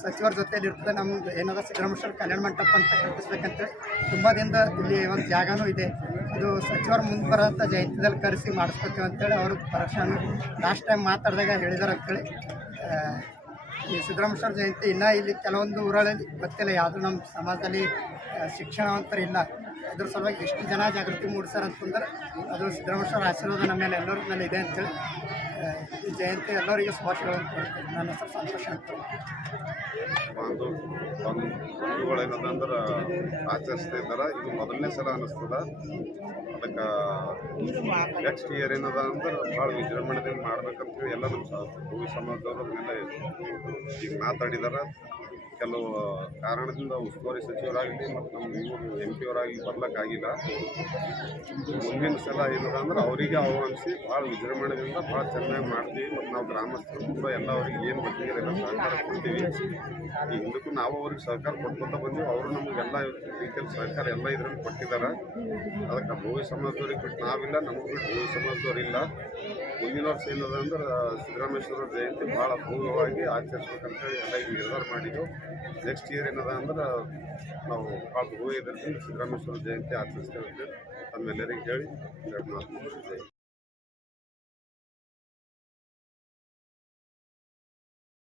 ಸಚಿವರ ಜೊತೆಯಲ್ಲಿ ಇರ್ತದೆ. ನಮ್ದು ಏನದ ಸಿದ್ದರಾಮೇಶ್ವರ ಕಲ್ಯಾಣ ಮಂಟಪ ಅಂತ ಕಟ್ಟಿಸ್ಬೇಕಂತೇಳಿ ತುಂಬ ದಿನದ ಇಲ್ಲಿ ಒಂದು ಜಾಗನೂ ಇದೆ. ಅದು ಸಚಿವರು ಮುಂದೆ ಬರೋಂಥ ಜಯಂತಿದಲ್ಲಿ ಕರೆಸಿ ಮಾಡಿಸ್ಬೇಕೇವೆ ಅಂತೇಳಿ ಅವರು ಪರೀಕ್ಷೆ ಲಾಸ್ಟ್ ಟೈಮ್ ಮಾತಾಡಿದಾಗ ಹೇಳಿದಾರೆ ಅಂತೇಳಿ. ಈ ಸಿದ್ದರಾಮೇಶ್ವರ ಜಯಂತಿ ಇನ್ನೂ ಇಲ್ಲಿ ಕೆಲವೊಂದು ಊರಲ್ಲಿ ಗೊತ್ತಿಲ್ಲ, ಯಾವುದೂ ನಮ್ಮ ಸಮಾಜದಲ್ಲಿ ಶಿಕ್ಷಣವಂತರು ಇಲ್ಲ. ಅದ್ರ ಸಲುವಾಗಿ ಎಷ್ಟು ಜನ ಜಾಗೃತಿ ಮೂಡಿಸ್ಯಾರ ಅಂತಂದ್ರೆ ಅದು ಸಿದ್ದರಾಮೇಶ್ವರ ಆಶೀರ್ವಾದ ನಮ್ಮ ಮೇಲೆ ಎಲ್ಲರ ಮೇಲೆ ಇದೆ ಅಂತೇಳಿ ಈ ಜಯಂತಿ ಎಲ್ಲರಿಗೆ ಶುಭಾಶಯಗಳನ್ನು ಕೊಡ್ತೀನಿ. ನನ್ನ ಹೆಸರು ಸಂತೋಷ ಅಂತ. ಬಂಧುಗಳೇನದಂದ್ರೆ ಆಚರಿಸ್ತಾ ಇದ್ದಾರೆ. ಇದು ಮೊದಲನೇ ಸಲ ಅನ್ನಿಸ್ತದ. ಅದಕ್ಕೆ ನೆಕ್ಸ್ಟ್ ಇಯರ್ ಏನದ ಅಂದ್ರೆ ಭಾಳ ವಿಜೃಂಭಣೆಯಿಂದ ಮಾಡ್ಬೇಕಂತೇಳಿ ಎಲ್ಲ ನಮ್ಮ ಭೂಮಿ ಸಮಾಜದವರು ಅದನ್ನೆಲ್ಲ ಈಗ ಮಾತಾಡಿದಾರೆ. ಕೆಲವು ಕಾರಣದಿಂದ ಉಸ್ತುವಾರಿ ಸಚಿವರಾಗಲಿ ಮತ್ತು ನಮ್ಮ ಇವರು MP ಅವರಾಗಲಿ ಬರ್ಲಿಕ್ಕಾಗಿಲ್ಲ. ಮುಂದಿನ ಸಲ ಏನದ ಅಂದ್ರೆ ಅವರಿಗೆ ಆಹ್ವಾನಿಸಿ ಭಾಳ ವಿಜೃಂಭಣೆಯಿಂದ ಭಾಳ ಚೆನ್ನಾಗಿ ಮಾಡ್ತೀವಿ. ಮತ್ತು ನಾವು ಗ್ರಾಮಸ್ಥರು ಕೂಡ ಎಲ್ಲ ಅವ್ರಿಗೆ ಏನು ಬರ್ತಿದ್ದೀರ ಸಹಕಾರ ಕೊಡ್ತೀವಿ. ಈ ಹಿಂದಕ್ಕೂ ನಾವು ಅವ್ರಿಗೆ ಸಹಕಾರ ಕೊಡ್ಕೊತ ಬಂದೀವಿ. ಅವರು ನಮಗೆಲ್ಲ ರೀತಿಯಲ್ಲಿ ಸಹಕಾರ ಎಲ್ಲ ಇದರಲ್ಲಿ ಕೊಟ್ಟಿದ್ದಾರೆ. ಅದಕ್ಕೆ ಭೋವಿ ಸಮಾಜದವ್ರಿಗೆ ಬಿಟ್ಟು ನಾವಿಲ್ಲ, ನಮಗೆ ಬಿಟ್ಟು ಭೋವಿ ಸಮಾಜದವ್ರಿಲ್ಲ. ಮುಂದಿನ ವರ್ಷ ಏನದ ಅಂದ್ರೆ ಸಿದ್ದರಾಮೇಶ್ವರ ಜಯಂತಿ ಭಾಳ ಅಪೂರ್ವವಾಗಿ ಆಚರಿಸ್ಬೇಕಂತೇಳಿ ಎಲ್ಲ ಈಗ ನಿರ್ಧಾರ ಮಾಡಿದ್ದೆವು. ನೆಕ್ಸ್ಟ್ ಇಯರ್ ಏನದ ಅಂದ್ರೆ ನಾವು ಭಾಳ ಭೂವಿ ಇದರಿಂದ ಸಿದ್ದರಾಮೇಶ್ವರ ಜಯಂತಿ ಆಚರಿಸ್ತೇವೆ ಅಂತ ತಮ್ಮೆಲ್ಲರಿಗೆ ಹೇಳಿ 2 ಮಾತು.